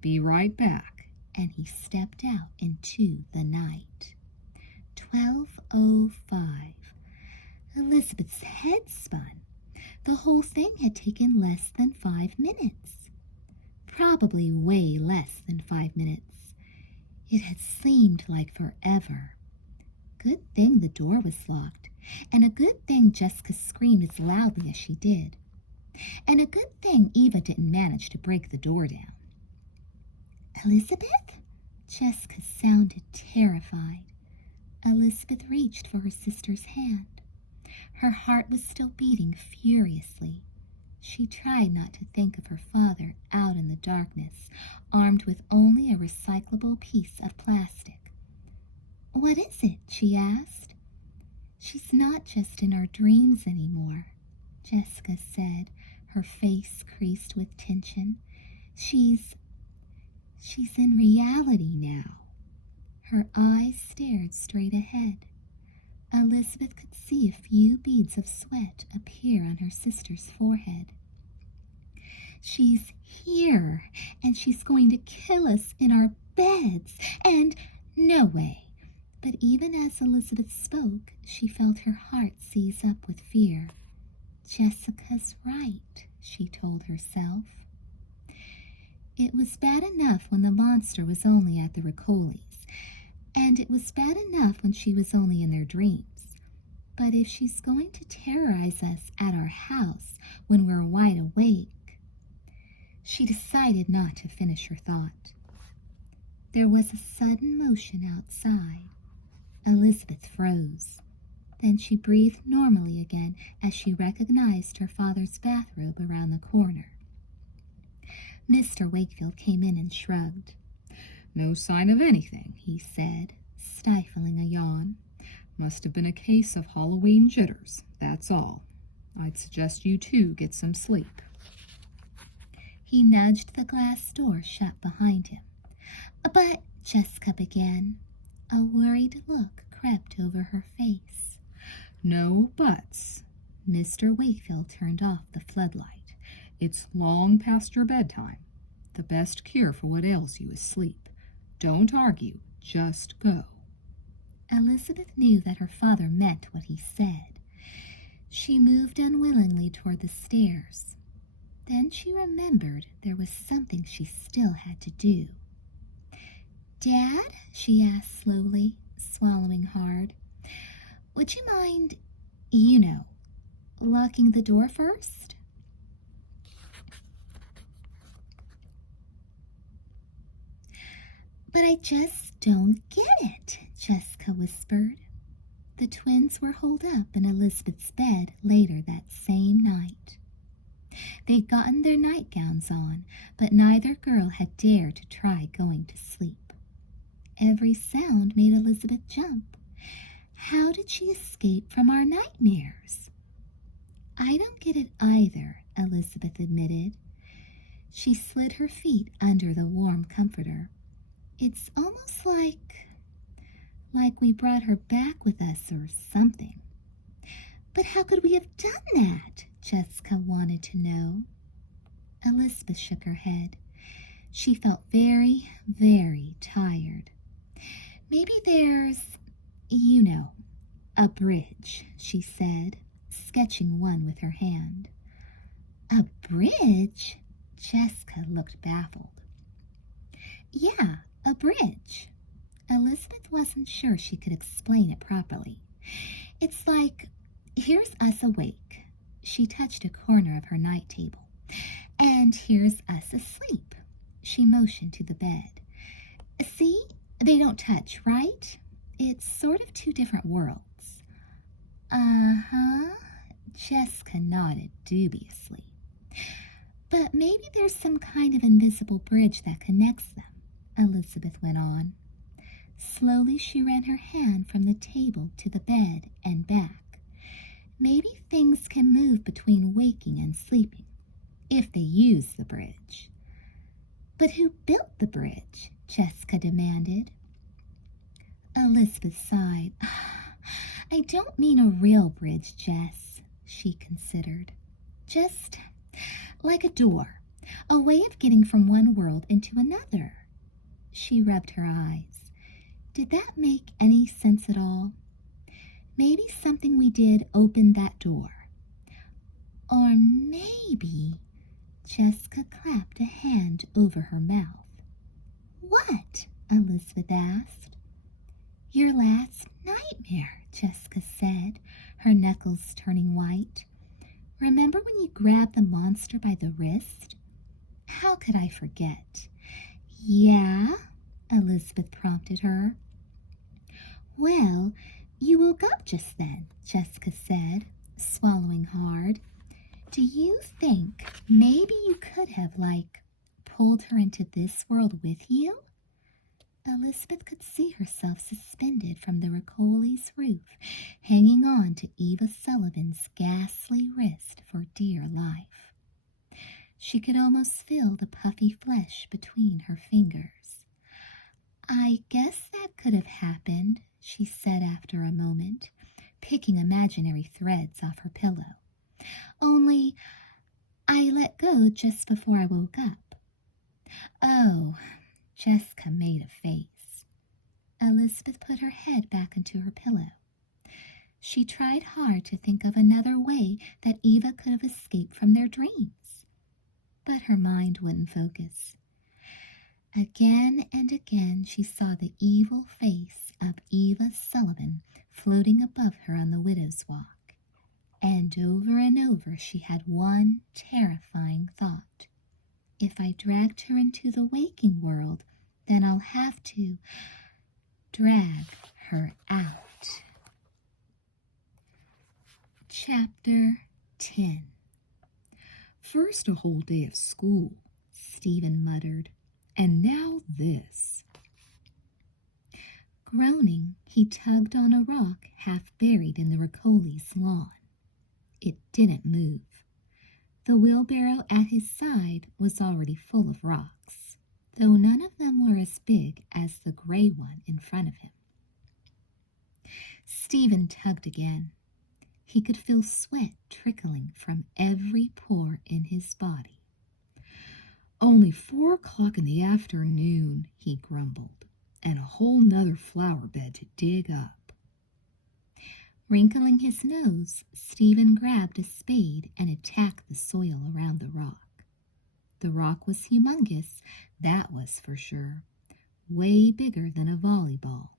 Be right back. And he stepped out into the night. 12:05. Elizabeth's head spun. The whole thing had taken less than 5 minutes. Probably way less than 5 minutes. It had seemed like forever. Good thing the door was locked, and a good thing Jessica screamed as loudly as she did. And a good thing Eva didn't manage to break the door down. "Elizabeth?" Jessica sounded terrified. Elizabeth reached for her sister's hand. Her heart was still beating furiously. She tried not to think of her father out in the darkness, armed with only a recyclable piece of plastic. "What is it?" she asked. "She's not just in our dreams anymore," Jessica said, her face creased with tension. She's in reality now." Her eyes stared straight ahead. Elizabeth could see a few beads of sweat appear on her sister's forehead. "She's here, and she's going to kill us in our beds, and no way." But even as Elizabeth spoke, she felt her heart seize up with fear. "Jessica's right," she told herself. It was bad enough when the monster was only at the Riccolis, and it was bad enough when she was only in their dreams. But if she's going to terrorize us at our house when we're wide awake... She decided not to finish her thought. There was a sudden motion outside. Elizabeth froze. Then she breathed normally again as she recognized her father's bathrobe around the corner. Mr. Wakefield came in and shrugged. "No sign of anything," he said, stifling a yawn. "Must have been a case of Halloween jitters, that's all. I'd suggest you two get some sleep." He nudged the glass door shut behind him. "But," Jessica began. A worried look crept over her face. "No buts." Mr. Wakefield turned off the floodlight. "It's long past your bedtime. The best cure for what ails you is sleep. Don't argue, just go." Elizabeth knew that her father meant what he said. She moved unwillingly toward the stairs. Then she remembered there was something she still had to do. "Dad," she asked slowly, swallowing hard, "would you mind, locking the door first?" "But I just don't get it," Jessica whispered. The twins were holed up in Elizabeth's bed later that same night. They'd gotten their nightgowns on, but neither girl had dared to try going to sleep. Every sound made Elizabeth jump. How did she escape from our nightmares? "I don't get it either," Elizabeth admitted. She slid her feet under the warm comforter. "It's almost like we brought her back with us or something." "But how could we have done that?" Jessica wanted to know. Elizabeth shook her head. She felt very, very tired. "Maybe there's, a bridge," she said, sketching one with her hand. "A bridge?" Jessica looked baffled. "Yeah, a bridge." Elizabeth wasn't sure she could explain it properly. "It's like, here's us awake." She touched a corner of her night table. "And here's us asleep." She motioned to the bed. "See? They don't touch, right? It's sort of two different worlds." "Uh-huh," Jessica nodded dubiously. "But maybe there's some kind of invisible bridge that connects them," Elizabeth went on. Slowly she ran her hand from the table to the bed and back. "Maybe things can move between waking and sleeping, if they use the bridge." "But who built the bridge?" Jessica demanded. Elizabeth sighed. "I don't mean a real bridge, Jess," she considered. "Just like a door, a way of getting from one world into another." She rubbed her eyes. Did that make any sense at all? Maybe something we did opened that door. Or maybe Jessica clapped a hand over her mouth. What? Elizabeth asked. Your last nightmare, Jessica said, her knuckles turning white. Remember when you grabbed the monster by the wrist? How could I forget? Yeah, Elizabeth prompted her. Well, you woke up just then, Jessica said, swallowing hard. Do you think maybe you could have, pulled her into this world with you? Elizabeth could see herself suspended from the Ricoli's roof, hanging on to Eva Sullivan's ghastly wrist for dear life. She could almost feel the puffy flesh between her fingers. I guess that could have happened, she said after a moment, picking imaginary threads off her pillow. Only I let go just before I woke up. Oh, Jessica made a face. Elizabeth put her head back into her pillow. She tried hard to think of another way that Eva could have escaped from their dreams. But her mind wouldn't focus. Again and again she saw the evil face of Eva Sullivan floating above her on the widow's walk. And over she had one terrifying thought. If I dragged her into the waking world, then I'll have to drag her out. Chapter 10. First a whole day of school, Stephen muttered, and now this. Groaning, he tugged on a rock half buried in the Ricoli's lawn. It didn't move. The wheelbarrow at his side was already full of rocks, though none of them were as big as the gray one in front of him. Stephen tugged again. He could feel sweat trickling from every pore in his body. Only 4 o'clock in the afternoon, he grumbled, and a whole nother flower bed to dig up. Wrinkling his nose, Stephen grabbed a spade and attacked the soil around the rock. The rock was humongous, that was for sure, way bigger than a volleyball.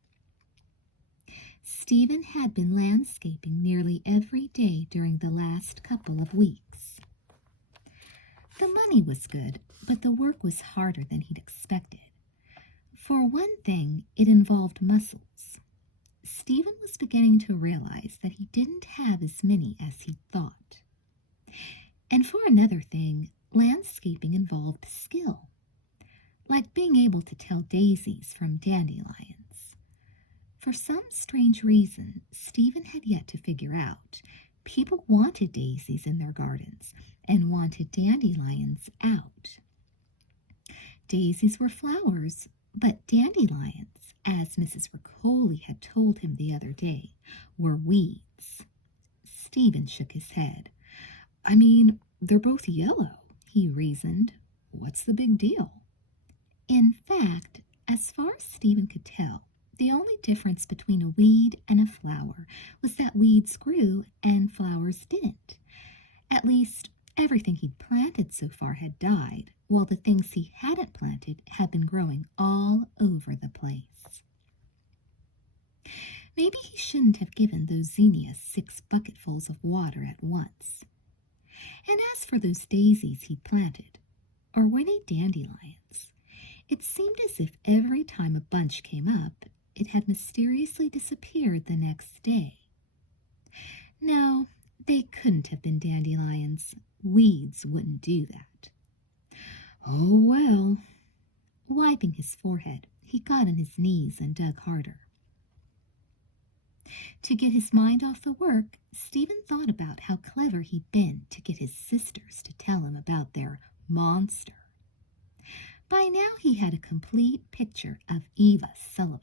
Stephen had been landscaping nearly every day during the last couple of weeks. The money was good, but the work was harder than he'd expected. For one thing, it involved muscles. Stephen was beginning to realize that he didn't have as many as he thought. And for another thing, landscaping involved skill, like being able to tell daisies from dandelions. For some strange reason Stephen had yet to figure out, people wanted daisies in their gardens and wanted dandelions out. Daisies were flowers, but dandelions, as Mrs. Ricoli had told him the other day, were weeds. Stephen shook his head. I mean, they're both yellow, he reasoned. What's the big deal? In fact, as far as Stephen could tell, the only difference between a weed and a flower was that weeds grew and flowers didn't. At least, everything he'd planted so far had died, while the things he hadn't planted had been growing all over the place. Maybe he shouldn't have given those zinnias 6 bucketfuls of water at once. And as for those daisies he'd planted, or were they dandelions? It seemed as if every time a bunch came up, it had mysteriously disappeared the next day. No, they couldn't have been dandelions. Weeds wouldn't do that. Oh, well. Wiping his forehead, he got on his knees and dug harder. To get his mind off the work, Stephen thought about how clever he'd been to get his sisters to tell him about their monster. By now he had a complete picture of Eva Sullivan.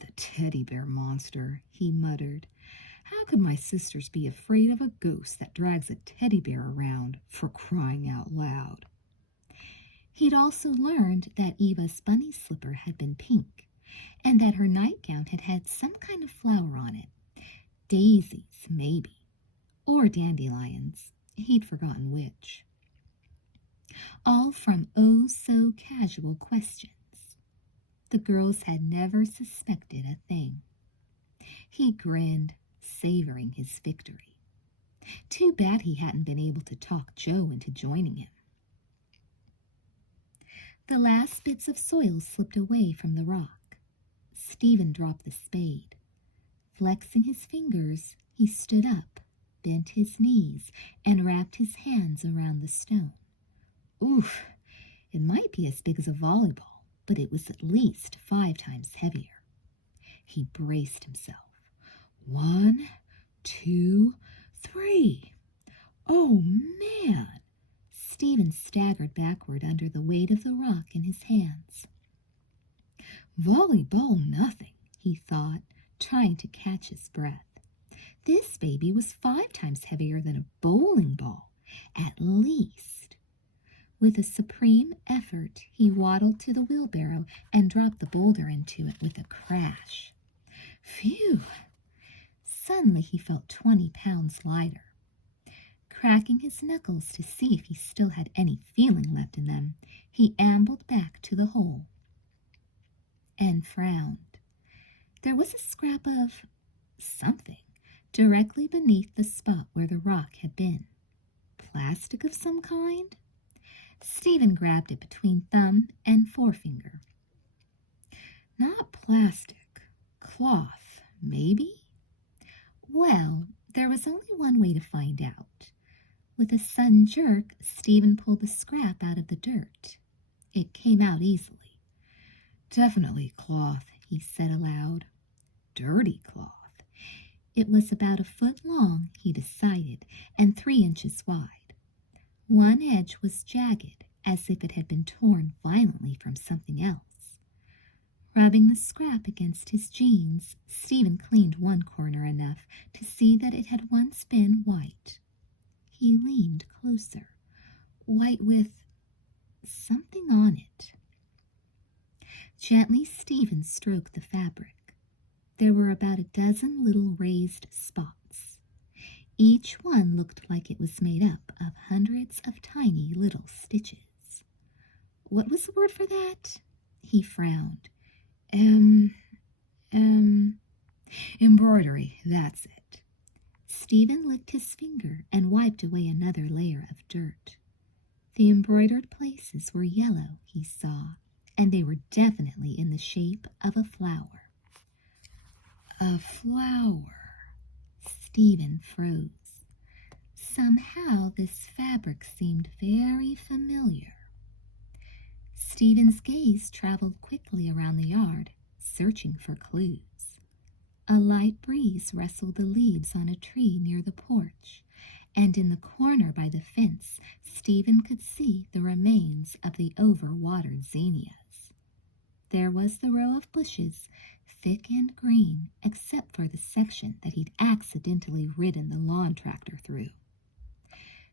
The teddy bear monster, he muttered. How could my sisters be afraid of a ghost that drags a teddy bear around, for crying out loud? He'd also learned that Eva's bunny slipper had been pink, and that her nightgown had had some kind of flower on it. Daisies, maybe. Or dandelions. He'd forgotten which. All from oh-so-casual questions. The girls had never suspected a thing. He grinned, savoring his victory. Too bad he hadn't been able to talk Joe into joining him. The last bits of soil slipped away from the rock. Stephen dropped the spade. Flexing his fingers, he stood up, bent his knees, and wrapped his hands around the stone. Oof! It might be as big as a volleyball, but it was at least 5 times heavier. He braced himself. 1, 2, 3. Oh, man! Stephen staggered backward under the weight of the rock in his hands. Volleyball nothing, he thought, trying to catch his breath. This baby was 5 times heavier than a bowling ball, at least. With a supreme effort, he waddled to the wheelbarrow and dropped the boulder into it with a crash. Phew! Suddenly he felt 20 pounds lighter. Cracking his knuckles to see if he still had any feeling left in them, he ambled back to the hole and frowned. There was a scrap of something directly beneath the spot where the rock had been. Plastic of some kind? Stephen grabbed it between thumb and forefinger. Not plastic. Cloth, maybe? Well, there was only one way to find out. With a sudden jerk, Stephen pulled the scrap out of the dirt. It came out easily. Definitely cloth, he said aloud. Dirty cloth. It was about 1 foot long, he decided, and 3 inches wide. One edge was jagged, as if it had been torn violently from something else. Rubbing the scrap against his jeans, Stephen cleaned one corner enough to see that it had once been white. He leaned closer, white with something on it. Gently, Stephen stroked the fabric. There were about 12 little raised spots. Each one looked like it was made up of hundreds of tiny little stitches. What was the word for that? He frowned. Embroidery, that's it. Stephen licked his finger and wiped away another layer of dirt. The embroidered places were yellow, he saw, and they were definitely in the shape of a flower. A flower. Stephen froze. Somehow this fabric seemed very familiar. Stephen's gaze traveled quickly around the yard, searching for clues. A light breeze rustled the leaves on a tree near the porch, and in the corner by the fence, Stephen could see the remains of the over-watered zinnias. There was the row of bushes, thick and green, except for the section that he'd accidentally ridden the lawn tractor through.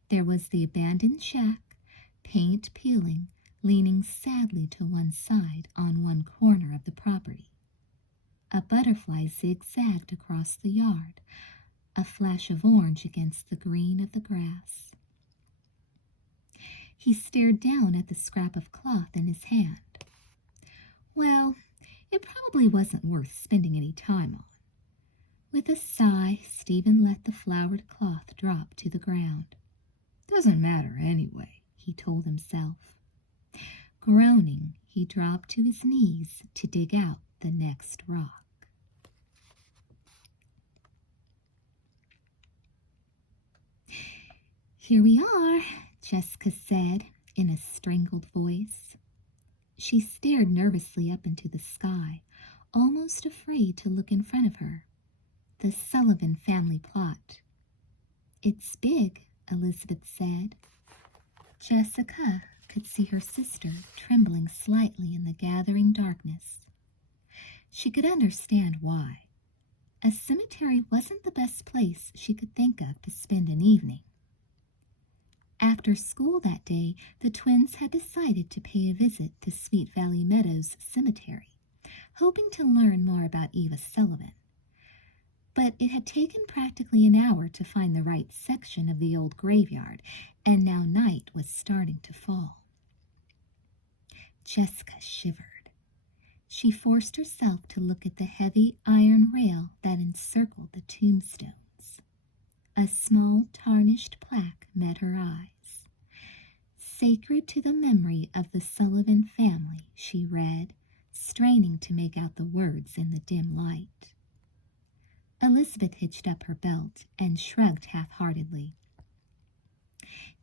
There was the abandoned shack, paint peeling, leaning sadly to one side on one corner of the property. A butterfly zigzagged across the yard, a flash of orange against the green of the grass. He stared down at the scrap of cloth in his hand. Well, it probably wasn't worth spending any time on. With a sigh, Stephen let the flowered cloth drop to the ground. Doesn't matter anyway, he told himself. Groaning, he dropped to his knees to dig out the next rock. Here we are, Jessica said in a strangled voice. She stared nervously up into the sky, almost afraid to look in front of her. The Sullivan family plot. It's big, Elizabeth said. Jessica could see her sister trembling slightly in the gathering darkness. She could understand why. A cemetery wasn't the best place she could think of to spend an evening. After school that day, the twins had decided to pay a visit to Sweet Valley Meadows Cemetery, hoping to learn more about Eva Sullivan. but it had taken practically an hour to find the right section of the old graveyard, and now night was starting to fall. Jessica shivered. She forced herself to look at the heavy iron rail that encircled the tombstones. A small tarnished plaque met her eyes. "Sacred to the memory of the Sullivan family," she read, straining to make out the words in the dim light. Elizabeth hitched up her belt and shrugged half-heartedly.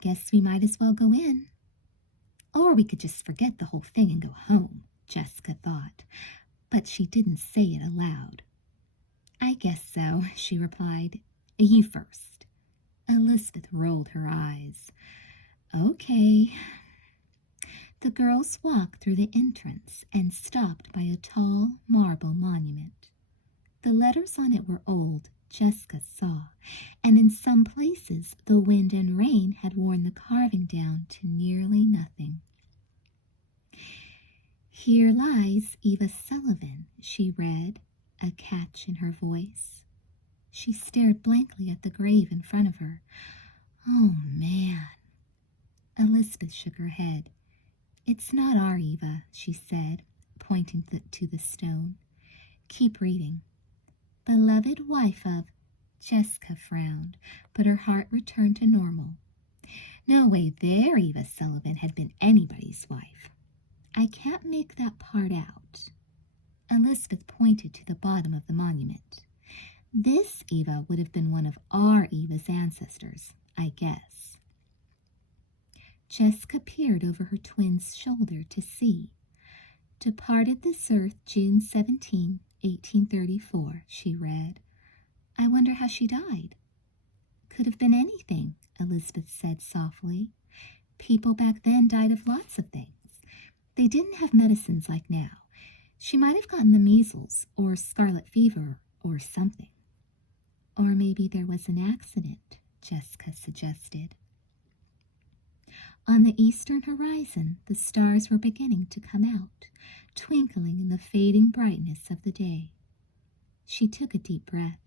"Guess we might as well go in. Or we could just forget the whole thing and go home," Jessica thought, but she didn't say it aloud. "I guess so," she replied. "You first." Elizabeth rolled her eyes. "Okay." The girls walked through the entrance and stopped by a tall marble monument. The letters on it were old, Jessica saw, and in some places the wind and rain had worn the carving down to nearly nothing. "Here lies Eva Sullivan," she read, a catch in her voice. She stared blankly at the grave in front of her. "Oh, man." Elizabeth shook her head. "It's not our Eva," she said, pointing to the stone. "Keep reading. Beloved wife of—" Jessica frowned, but her heart returned to normal. No way their Eva Sullivan had been anybody's wife. "I can't make that part out." Elizabeth pointed to the bottom of the monument. "This Eva would have been one of our Eva's ancestors, I guess." Jessica peered over her twin's shoulder to see. "Departed this earth June 17, 1834, she read. "I wonder how she died." "Could have been anything," Elizabeth said softly. "People back then died of lots of things. They didn't have medicines like now. She might have gotten the measles or scarlet fever or something." "Or maybe there was an accident," Jessica suggested. On the eastern horizon, the stars were beginning to come out, twinkling in the fading brightness of the day. She took a deep breath.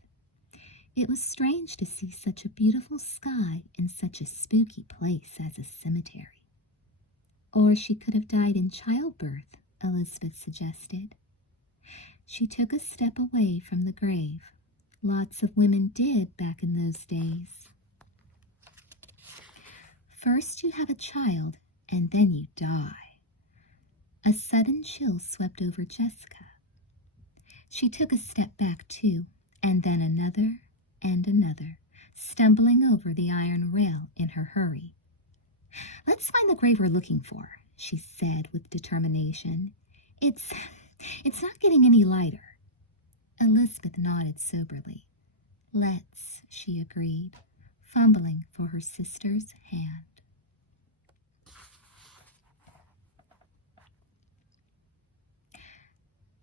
It was strange to see such a beautiful sky in such a spooky place as a cemetery. "Or she could have died in childbirth," Elizabeth suggested. She took a step away from the grave. Lots of women did back in those days. "First you have a child, and then you die." A sudden chill swept over Jessica. She took a step back too, and then another and another, stumbling over the iron rail in her hurry. "Let's find the grave we're looking for," she said with determination. It's not getting any lighter." Elizabeth nodded soberly. "Let's," she agreed, fumbling for her sister's hand.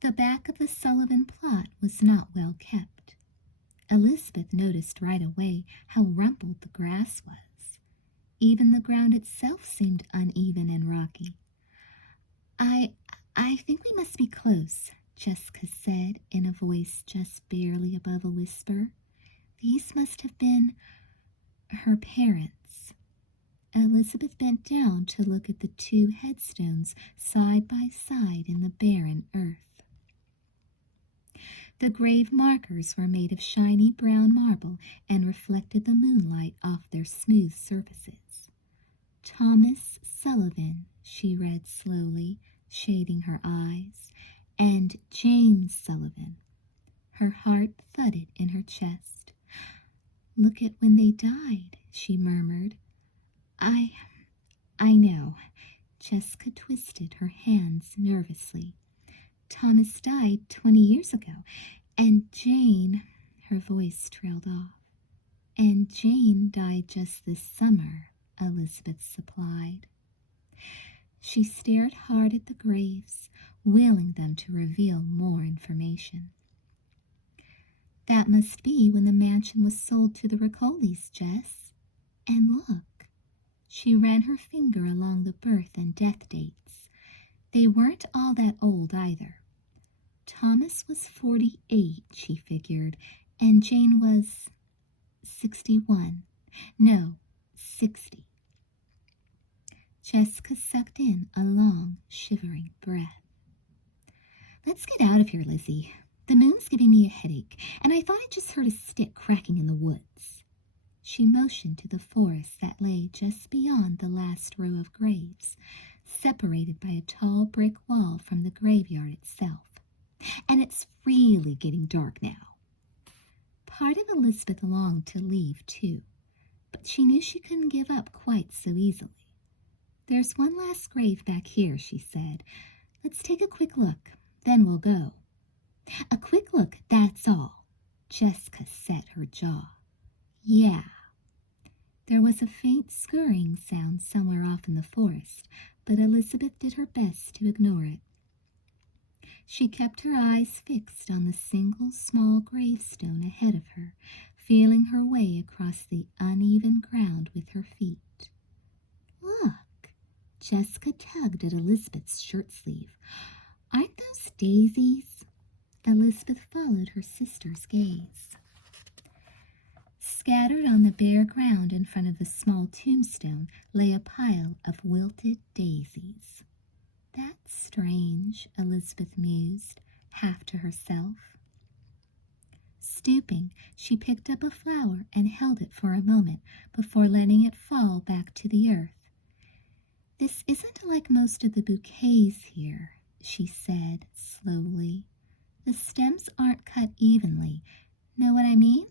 The back of the Sullivan plot was not well kept. Elizabeth noticed right away how rumpled the grass was. Even the ground itself seemed uneven and rocky. I think we must be close," Jessica said in a voice just barely above a whisper. "These must have been her parents." Elizabeth bent down to look at the two headstones side by side in the barren earth. The grave markers were made of shiny brown marble and reflected the moonlight off their smooth surfaces. "Thomas Sullivan," she read slowly, shading her eyes, "and Jane Sullivan." Her heart thudded in her chest. "Look at when they died," she murmured. I know." Jessica twisted her hands nervously. "Thomas died 20 years ago, and Jane—" her voice trailed off. "And Jane died just this summer," Elizabeth supplied. She stared hard at the graves, willing them to reveal more information. "That must be when the mansion was sold to the Ricolis, Jess. And look." She ran her finger along the birth and death dates. They weren't all that old either. Thomas was 48, she figured, and Jane was 61. No, 60. Jessica sucked in a long, shivering breath. Let's get out of here, Lizzie. The moon's giving me a headache, and I thought I just heard a stick cracking in the woods. She motioned to the forest that lay just beyond the last row of graves, separated by a tall brick wall from the graveyard itself. And it's really getting dark now. Part of Elizabeth longed to leave, too, but she knew she couldn't give up quite so easily. There's one last grave back here, she said. Let's take a quick look, then we'll go. A quick look, that's all. Jessica set her jaw. Yeah. There was a faint scurrying sound somewhere off in the forest, but Elizabeth did her best to ignore it. She kept her eyes fixed on the single small gravestone ahead of her, feeling her way across the uneven ground with her feet. Look! Jessica tugged at Elizabeth's shirt sleeve. Aren't those daisies? Elizabeth followed her sister's gaze. Scattered on the bare ground in front of the small tombstone lay a pile of wilted daisies. That's strange, Elizabeth mused, half to herself. Stooping, she picked up a flower and held it for a moment before letting it fall back to the earth. This isn't like most of the bouquets here, she said slowly. The stems aren't cut evenly. Know what I mean?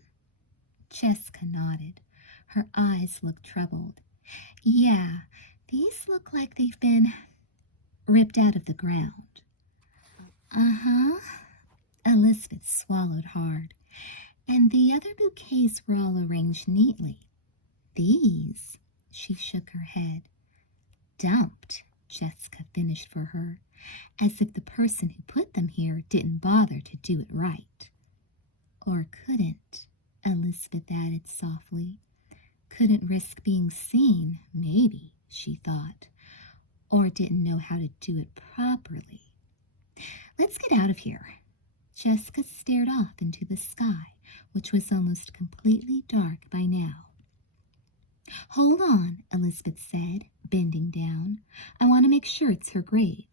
Jessica nodded. Her eyes looked troubled. Yeah, these look like they've been ripped out of the ground. Uh-huh. Elizabeth swallowed hard. And the other bouquets were all arranged neatly. These, she shook her head. Dumped, Jessica finished for her, as if the person who put them here didn't bother to do it right. Or couldn't, Elizabeth added softly. Couldn't risk being seen, maybe, she thought, or didn't know how to do it properly. Let's get out of here. Jessica stared off into the sky, which was almost completely dark by now. Hold on, Elizabeth said, bending down. I want to make sure it's her grave.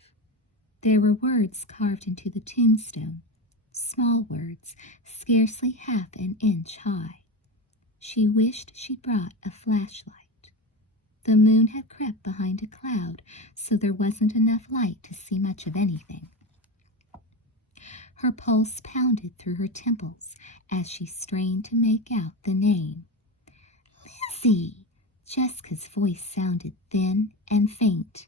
There were words carved into the tombstone, small words, scarcely half an inch high. She wished she'd brought a flashlight. The moon had crept behind a cloud, so there wasn't enough light to see much of anything. Her pulse pounded through her temples as she strained to make out the name. Lizzie! Jessica's voice sounded thin and faint.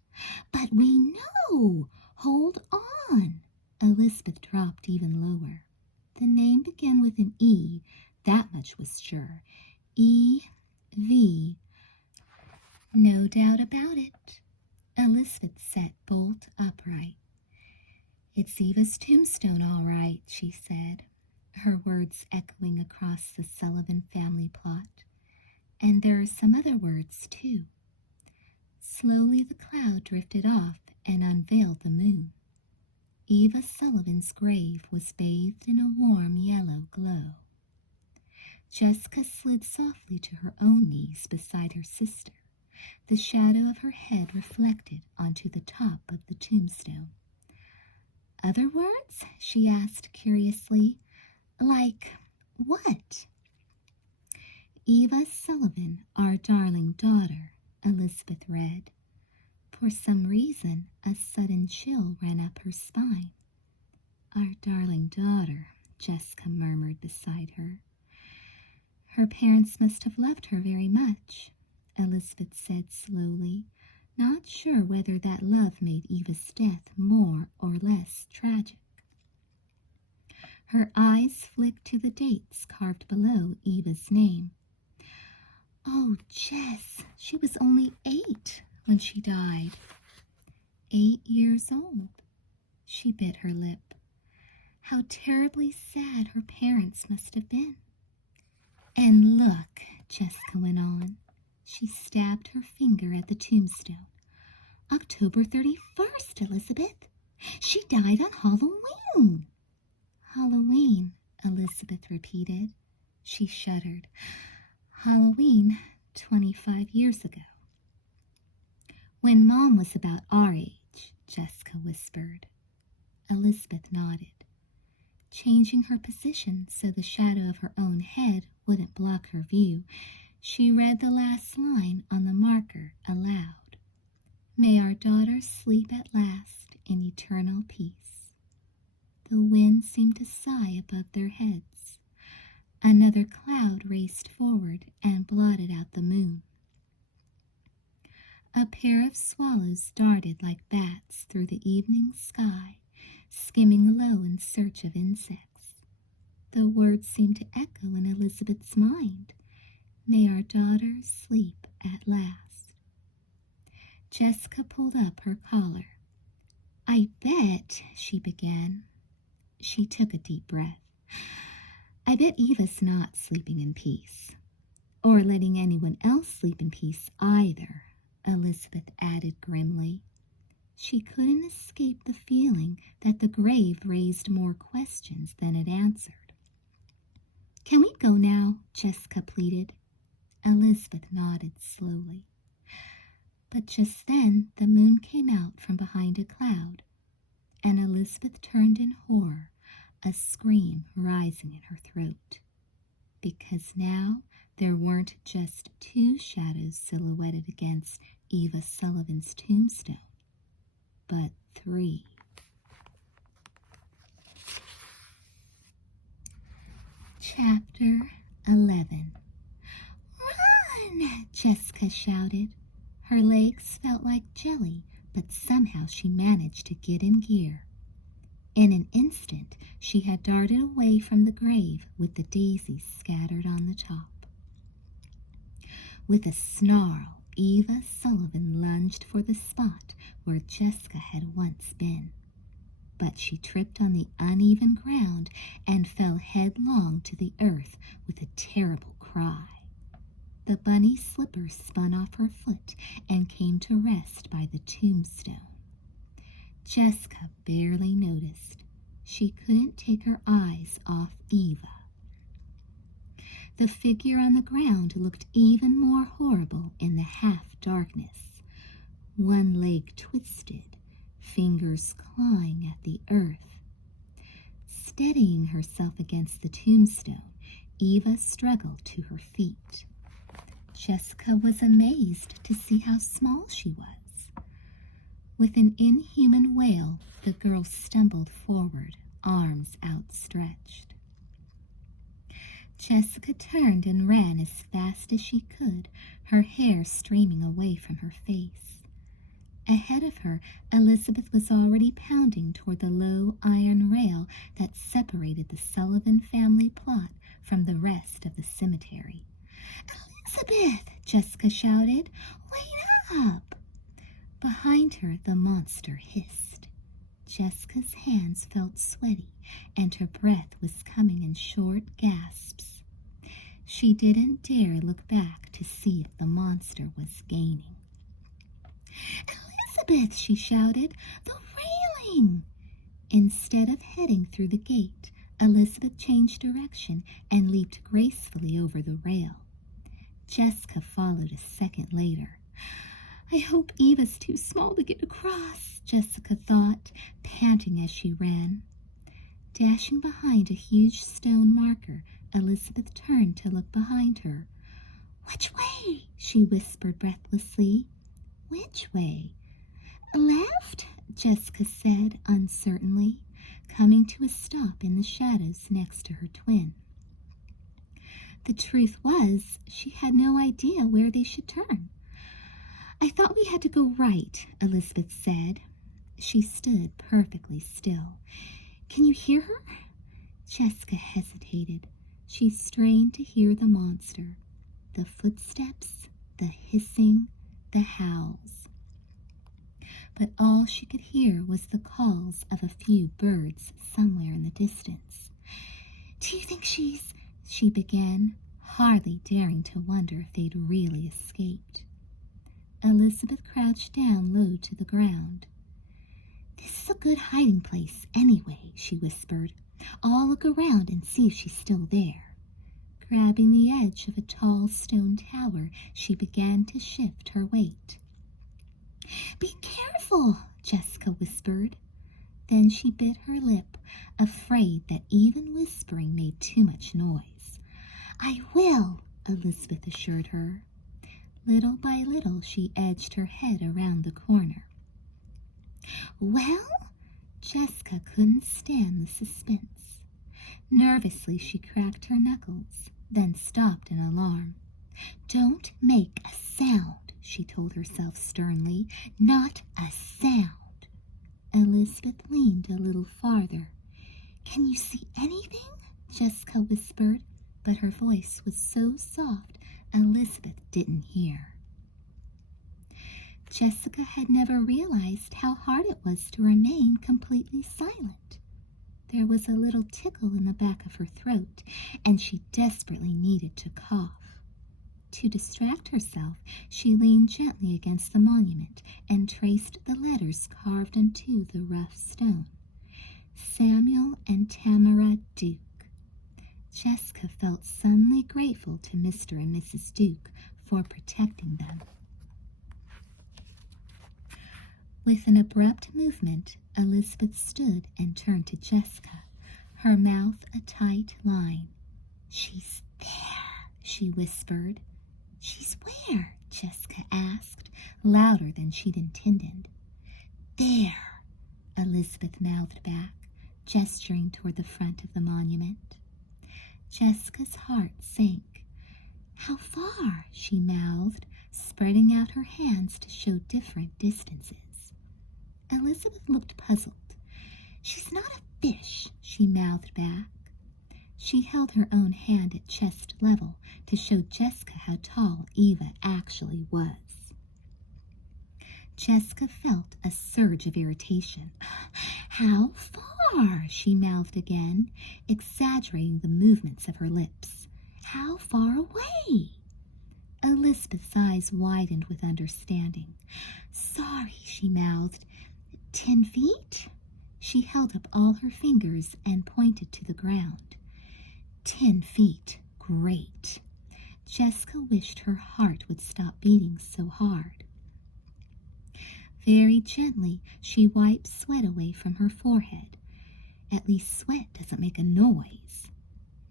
But we know! Hold on! Elizabeth dropped even lower. The name began with an E, that much was sure. E-V. No doubt about it. Elizabeth sat bolt upright. It's Eva's tombstone, all right, she said, her words echoing across the Sullivan family plot. And there are some other words, too. Slowly the cloud drifted off and unveiled the moon. Eva Sullivan's grave was bathed in a warm yellow glow. Jessica slid softly to her own knees beside her sister, the shadow of her head reflected onto the top of the tombstone. Other words? She asked curiously. Like what? Eva Sullivan, our darling daughter, Elizabeth read. For some reason, a sudden chill ran up her spine. Our darling daughter, Jessica murmured beside her. Her parents must have loved her very much, Elizabeth said slowly, not sure whether that love made Eva's death more or less tragic. Her eyes flicked to the dates carved below Eva's name. Oh, Jess, she was only 8 when she died. 8 years old. She bit her lip. How terribly sad her parents must have been. And look, Jessica went on. She stabbed her finger at the tombstone. October 31st, Elizabeth. She died on Halloween. Halloween, Elizabeth repeated. She shuddered. Halloween 25 years ago. When Mom was about our age, Jessica whispered. Elizabeth nodded. Changing her position so the shadow of her own head wouldn't block her view, she read the last line on the marker aloud. May our daughters sleep at last in eternal peace. The wind seemed to sigh above their heads. Another cloud raced forward and blotted out the moon. A pair of swallows darted like bats through the evening sky, skimming low in search of insects. The words seemed to echo in Elizabeth's mind. May our daughters sleep at last. Jessica pulled up her collar. I bet, she began. She took a deep breath. I bet Eva's not sleeping in peace. Or letting anyone else sleep in peace either, Elizabeth added grimly. She couldn't escape the feeling that the grave raised more questions than it answered. Can we go now? Jessica pleaded. Elizabeth nodded slowly. But just then the moon came out from behind a cloud, and Elizabeth turned in horror, a scream rising in her throat. Because now there weren't just two shadows silhouetted against Eva Sullivan's tombstone, but three. Chapter 11. Run! Jessica shouted. Her legs felt like jelly, but somehow she managed to get in gear. In an instant, she had darted away from the grave with the daisies scattered on the top. With a snarl, Eva Sullivan lunged for the spot where Jessica had once been. But she tripped on the uneven ground and fell headlong to the earth with a terrible cry. The bunny slipper spun off her foot and came to rest by the tombstone. Jessica barely noticed. She couldn't take her eyes off Eva. The figure on the ground looked even more horrible in the half-darkness. One leg twisted, fingers clawing at the earth. Steadying herself against the tombstone, Eva struggled to her feet. Jessica was amazed to see how small she was. With an inhuman wail, the girl stumbled forward, arms outstretched. Jessica turned and ran as fast as she could, her hair streaming away from her face. Ahead of her, Elizabeth was already pounding toward the low iron rail that separated the Sullivan family plot from the rest of the cemetery. Elizabeth! Jessica shouted. Wait up! Behind her, the monster hissed. Jessica's hands felt sweaty, and her breath was coming in short gasps. She didn't dare look back to see if the monster was gaining. Elizabeth, she shouted, the railing! Instead of heading through the gate, Elizabeth changed direction and leaped gracefully over the rail. Jessica followed a second later. I hope Eva's too small to get across, Jessica thought, panting as she ran. Dashing behind a huge stone marker, Elizabeth turned to look behind her. Which way? She whispered breathlessly. Which way? Left, Jessica said uncertainly, coming to a stop in the shadows next to her twin. The truth was, she had no idea where they should turn. I thought we had to go right, Elizabeth said. She stood perfectly still. Can you hear her? Jessica hesitated. She strained to hear the monster, the footsteps, the hissing, the howls. But all she could hear was the calls of a few birds somewhere in the distance. Do you think she began, hardly daring to wonder if they'd really escaped. Elizabeth crouched down low to the ground. This is a good hiding place anyway, she whispered. I'll look around and see if she's still there. Grabbing the edge of a tall stone tower, she began to shift her weight. "Be careful," Jessica whispered. Then she bit her lip, afraid that even whispering made too much noise. "I will," Elizabeth assured her. Little by little, she edged her head around the corner. "Well?" Jessica couldn't stand the suspense. Nervously, she cracked her knuckles, then stopped in alarm. "Don't make a sound," she told herself sternly. "Not a sound." Elizabeth leaned a little farther. "Can you see anything?" Jessica whispered, but her voice was so soft Elizabeth didn't hear. Jessica had never realized how hard it was to remain completely silent. There was a little tickle in the back of her throat, and she desperately needed to cough. To distract herself, she leaned gently against the monument and traced the letters carved into the rough stone. Samuel and Tamara Duke. Jessica felt suddenly grateful to Mr. and Mrs. Duke for protecting them. With an abrupt movement, Elizabeth stood and turned to Jessica, her mouth a tight line. "She's there," she whispered. "She's where?" Jessica asked, louder than she'd intended. "There," Elizabeth mouthed back, gesturing toward the front of the monument. Jessica's heart sank. "How far?" she mouthed, spreading out her hands to show different distances. Elizabeth looked puzzled. "She's not a fish," she mouthed back. She held her own hand at chest level to show Jessica how tall Eva actually was. Jessica felt a surge of irritation. "How far?" she mouthed again, exaggerating the movements of her lips. "How far away?" Elizabeth's eyes widened with understanding. "Sorry," she mouthed. 10 feet? She held up all her fingers and pointed to the ground. 10 feet. Great. Jessica wished her heart would stop beating so hard. Very gently, she wiped sweat away from her forehead. At least sweat doesn't make a noise.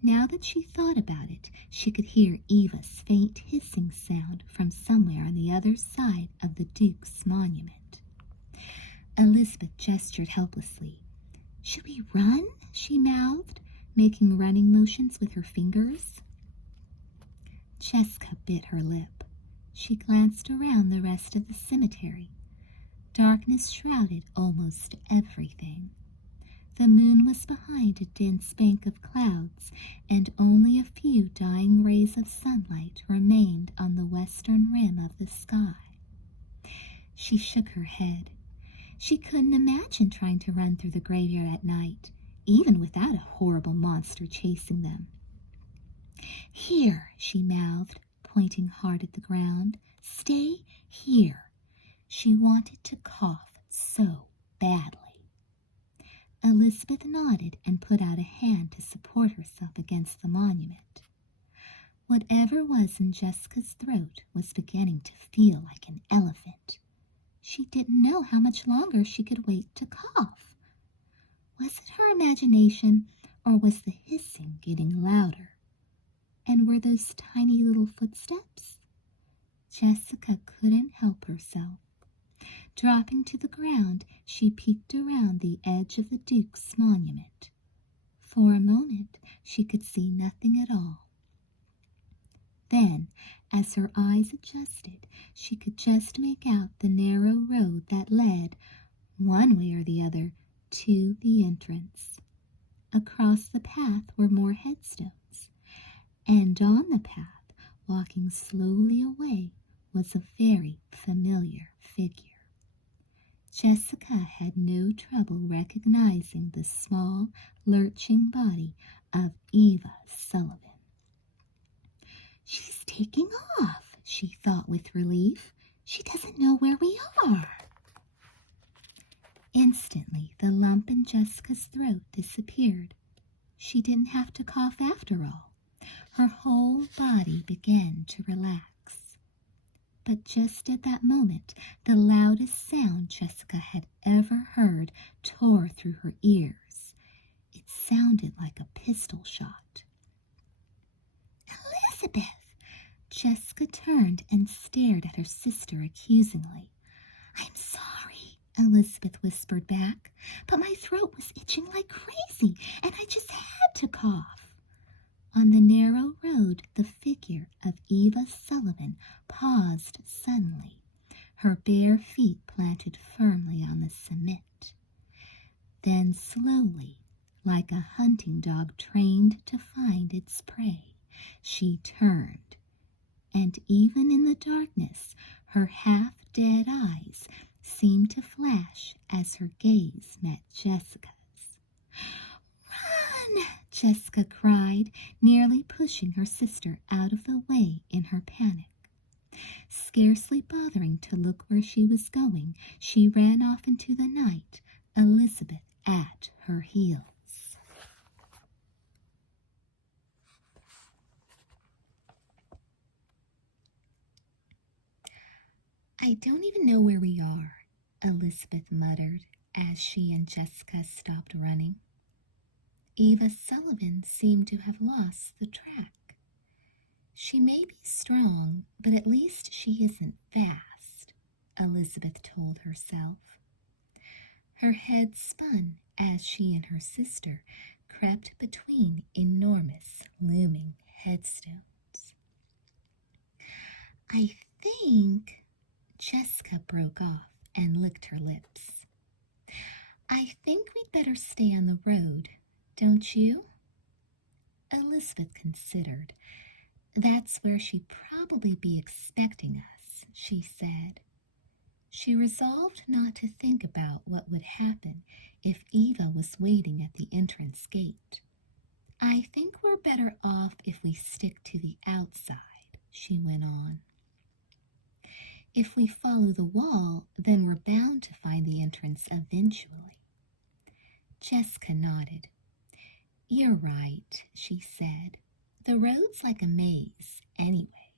Now that she thought about it, she could hear Eva's faint hissing sound from somewhere on the other side of the Duke's monument. Elizabeth gestured helplessly. "Should we run?" she mouthed, making running motions with her fingers. Jessica bit her lip. She glanced around the rest of the cemetery. Darkness shrouded almost everything. The moon was behind a dense bank of clouds, and only a few dying rays of sunlight remained on the western rim of the sky. She shook her head. She couldn't imagine trying to run through the graveyard at night, even without a horrible monster chasing them. "Here," she mouthed, pointing hard at the ground. "Stay here." She wanted to cough so badly. Elizabeth nodded and put out a hand to support herself against the monument. Whatever was in Jessica's throat was beginning to feel like an elephant. She didn't know how much longer she could wait to cough. Was it her imagination, or was the hissing getting louder? And were those tiny little footsteps? Jessica couldn't help herself. Dropping to the ground, she peeked around the edge of the Duke's monument. For a moment, she could see nothing at all. Then, as her eyes adjusted, she could just make out the narrow road that led, one way or the other, to the entrance. Across the path were more headstones, and on the path, walking slowly away, was a very familiar figure. Jessica had no trouble recognizing the small, lurching body of Eva Sullivan. "She's taking off," she thought with relief. "She doesn't know where we are." Instantly, the lump in Jessica's throat disappeared. She didn't have to cough after all. Her whole body began to relax. But just at that moment, the loudest sound Jessica had ever heard tore through her ears. It sounded like a pistol shot. Elizabeth! Jessica turned and stared at her sister accusingly. I'm sorry, Elizabeth whispered back, but my throat was itching like crazy, and I just had to cough. On the narrow road, the figure of Eva Sullivan paused suddenly, her bare feet planted firmly on the cement. Then slowly, like a hunting dog trained to find its prey, she turned, and even in the darkness, her half-dead eyes seemed to flash as her gaze met Jessica's. Run! Jessica cried, nearly pushing her sister out of the way in her panic. Scarcely bothering to look where she was going, she ran off into the night, Elizabeth at her heels. I don't even know where we are, Elizabeth muttered as she and Jessica stopped running. Eva Sullivan seemed to have lost the track. She may be strong, but at least she isn't fast, Elizabeth told herself. Her head spun as she and her sister crept between enormous looming headstones. I think Jessica broke off and licked her lips. I think we'd better stay on the road, don't you? Elizabeth considered. That's where she'd probably be expecting us, she said. She resolved not to think about what would happen if Eva was waiting at the entrance gate. I think we're better off if we stick to the outside, she went on. If we follow the wall, then we're bound to find the entrance eventually. Jessica nodded. You're right, she said. The road's like a maze, anyway,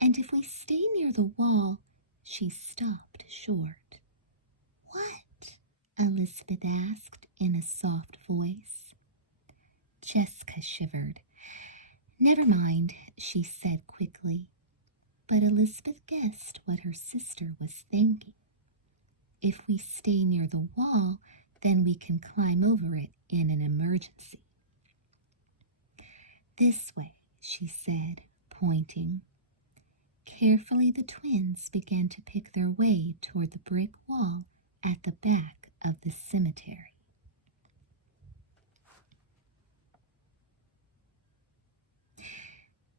and if we stay near the wall, she stopped short. What? Elizabeth asked in a soft voice. Jessica shivered. Never mind, she said quickly, but Elizabeth guessed what her sister was thinking. If we stay near the wall, then we can climb over it in an emergency. This way, she said, pointing. Carefully, the twins began to pick their way toward the brick wall at the back of the cemetery.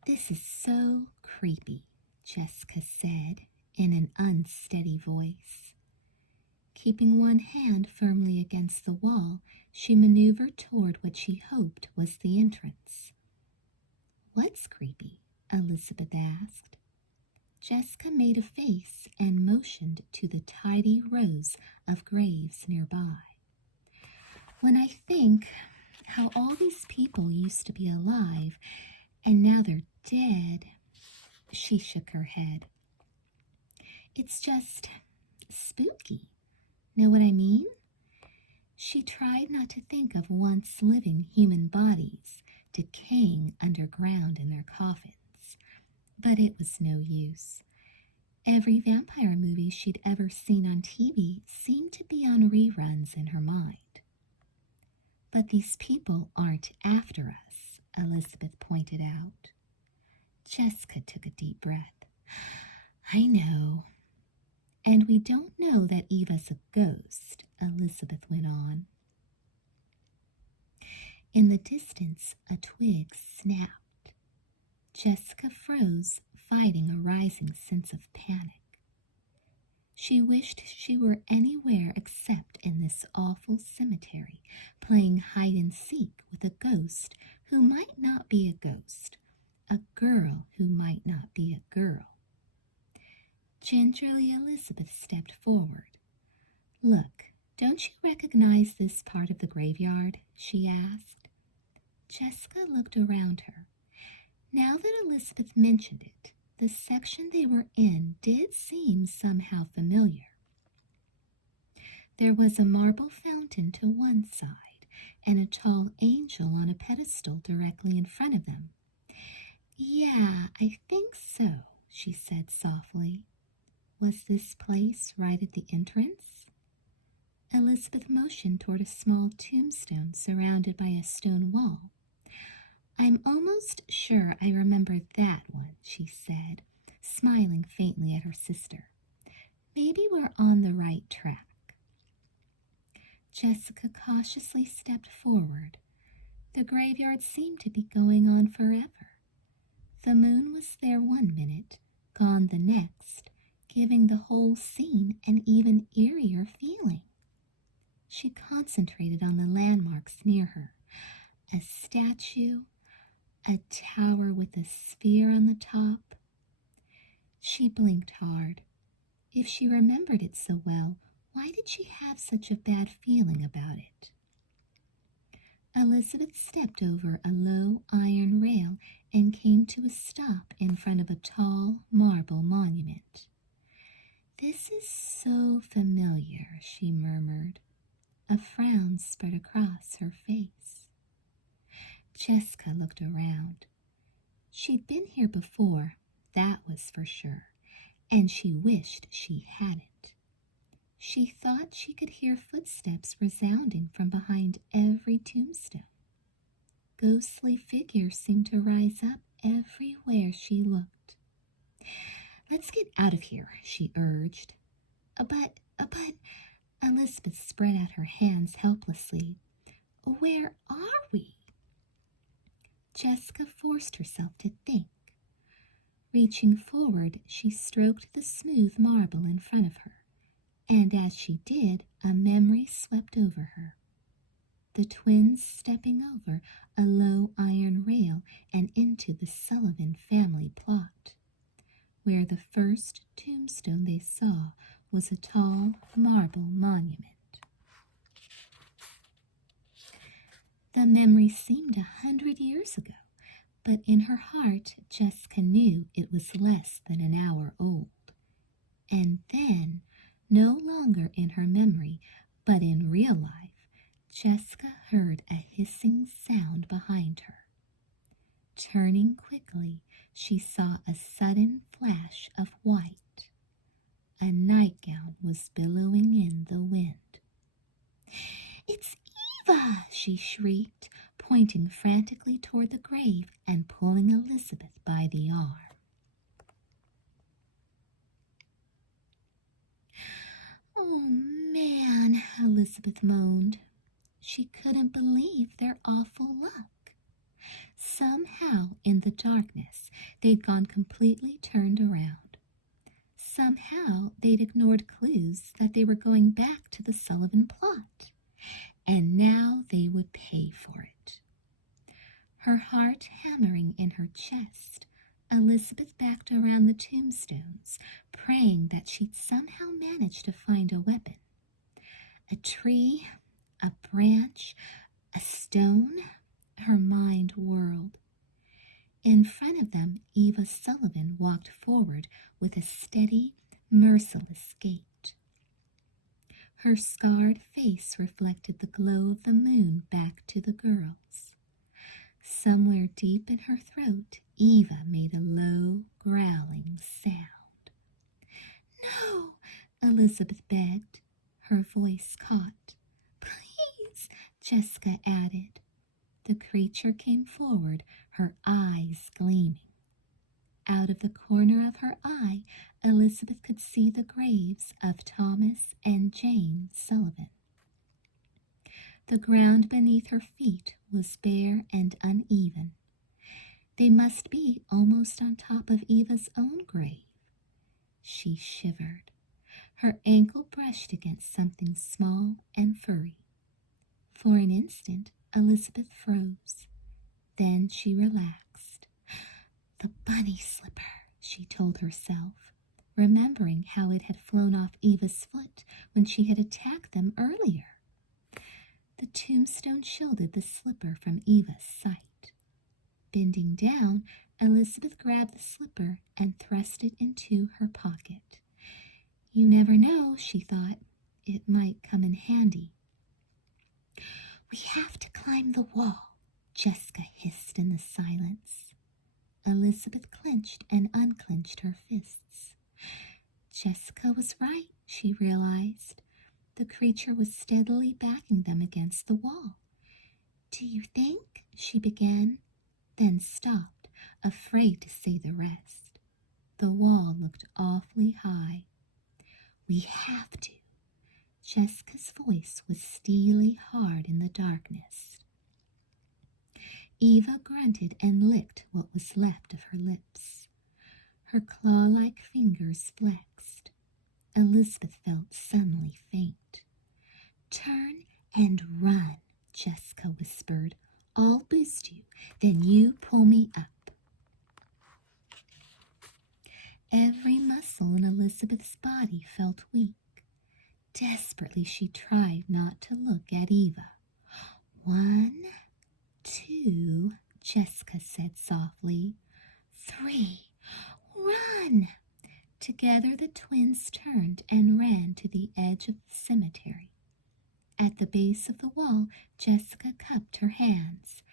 This is so creepy, Jessica said in an unsteady voice. Keeping one hand firmly against the wall, she maneuvered toward what she hoped was the entrance. What's creepy? Elizabeth asked. Jessica made a face and motioned to the tidy rows of graves nearby. When I think how all these people used to be alive and now they're dead, she shook her head. It's just spooky. Know what I mean? She tried not to think of once living human bodies decaying underground in their coffins, but it was no use. Every vampire movie she'd ever seen on TV seemed to be on reruns in her mind. But these people aren't after us, Elizabeth pointed out. Jessica took a deep breath. I know. And we don't know that Eva's a ghost, Elizabeth went on. In the distance, a twig snapped. Jessica froze, fighting a rising sense of panic. She wished she were anywhere except in this awful cemetery, playing hide-and-seek with a ghost who might not be a ghost, a girl who might not be a girl. Gingerly, Elizabeth stepped forward. Look, don't you recognize this part of the graveyard? She asked. Jessica looked around her. Now that Elizabeth mentioned it, the section they were in did seem somehow familiar. There was a marble fountain to one side and a tall angel on a pedestal directly in front of them. Yeah, I think so, she said softly. Was this place right at the entrance? Elizabeth motioned toward a small tombstone surrounded by a stone wall. I'm almost sure I remember that one, she said, smiling faintly at her sister. Maybe we're on the right track. Jessica cautiously stepped forward. The graveyard seemed to be going on forever. The moon was there one minute, gone the next, giving the whole scene an even eerier feeling. She concentrated on the landmarks near her. A statue, a tower with a sphere on the top. She blinked hard. If she remembered it so well, why did she have such a bad feeling about it? Elizabeth stepped over a low iron rail and came to a stop in front of a tall marble monument. This is so familiar, she murmured. A frown spread across her face. Jessica looked around. She'd been here before, that was for sure, and she wished she hadn't. She thought she could hear footsteps resounding from behind every tombstone. Ghostly figures seemed to rise up everywhere she looked. Let's get out of here, she urged. But, Elizabeth spread out her hands helplessly. Where are we? Jessica forced herself to think. Reaching forward, she stroked the smooth marble in front of her, and as she did, a memory swept over her. The twins stepping over a low iron rail and into the Sullivan family plot, where the first tombstone they saw was a tall marble monument. The memory seemed 100 years ago, but in her heart Jessica knew it was less than an hour old. And then, no longer in her memory, but in real life, Jessica heard a hissing sound behind her. Turning quickly, she saw a sudden flash of white. A nightgown was billowing in the wind. It's Eva! She shrieked, pointing frantically toward the grave and pulling Elizabeth by the arm. Oh, man, Elizabeth moaned. She couldn't believe their awful luck. Somehow, in the darkness, they'd gone completely turned around. Somehow, they'd ignored clues that they were going back to the Sullivan plot. And now they would pay for it. Her heart hammering in her chest, Elizabeth backed around the tombstones, praying that she'd somehow manage to find a weapon. A tree, a branch, a stone. Her mind whirled. In front of them, Eva Sullivan walked forward with a steady, merciless gait. Her scarred face reflected the glow of the moon back to the girls. Somewhere deep in her throat, Eva made a low, growling sound. No, Elizabeth begged. Her voice caught. Please, Jessica added. The creature came forward, her eyes gleaming. Out of the corner of her eye, Elizabeth could see the graves of Thomas and Jane Sullivan. The ground beneath her feet was bare and uneven. They must be almost on top of Eva's own grave. She shivered. Her ankle brushed against something small and furry. For an instant, Elizabeth froze. Then she relaxed. The bunny slipper, she told herself, remembering how it had flown off Eva's foot when she had attacked them earlier. The tombstone shielded the slipper from Eva's sight. Bending down, Elizabeth grabbed the slipper and thrust it into her pocket. You never know, she thought. It might come in handy. We have to climb the wall, Jessica hissed in the silence. Elizabeth clenched and unclenched her fists. Jessica was right, she realized. The creature was steadily backing them against the wall. Do you think? She began, then stopped, afraid to say the rest. The wall looked awfully high. We have to. Jessica's voice was steely hard in the darkness. Eva grunted and licked what was left of her lips. Her claw-like fingers flexed. Elizabeth felt suddenly faint. Turn and run, Jessica whispered. I'll boost you, then you pull me up. Every muscle in Elizabeth's body felt weak. Desperately she tried not to look at Eva. 1, 2, Jessica said softly. 3, run! Together the twins turned and ran to the edge of the cemetery. At the base of the wall, Jessica cupped her hands.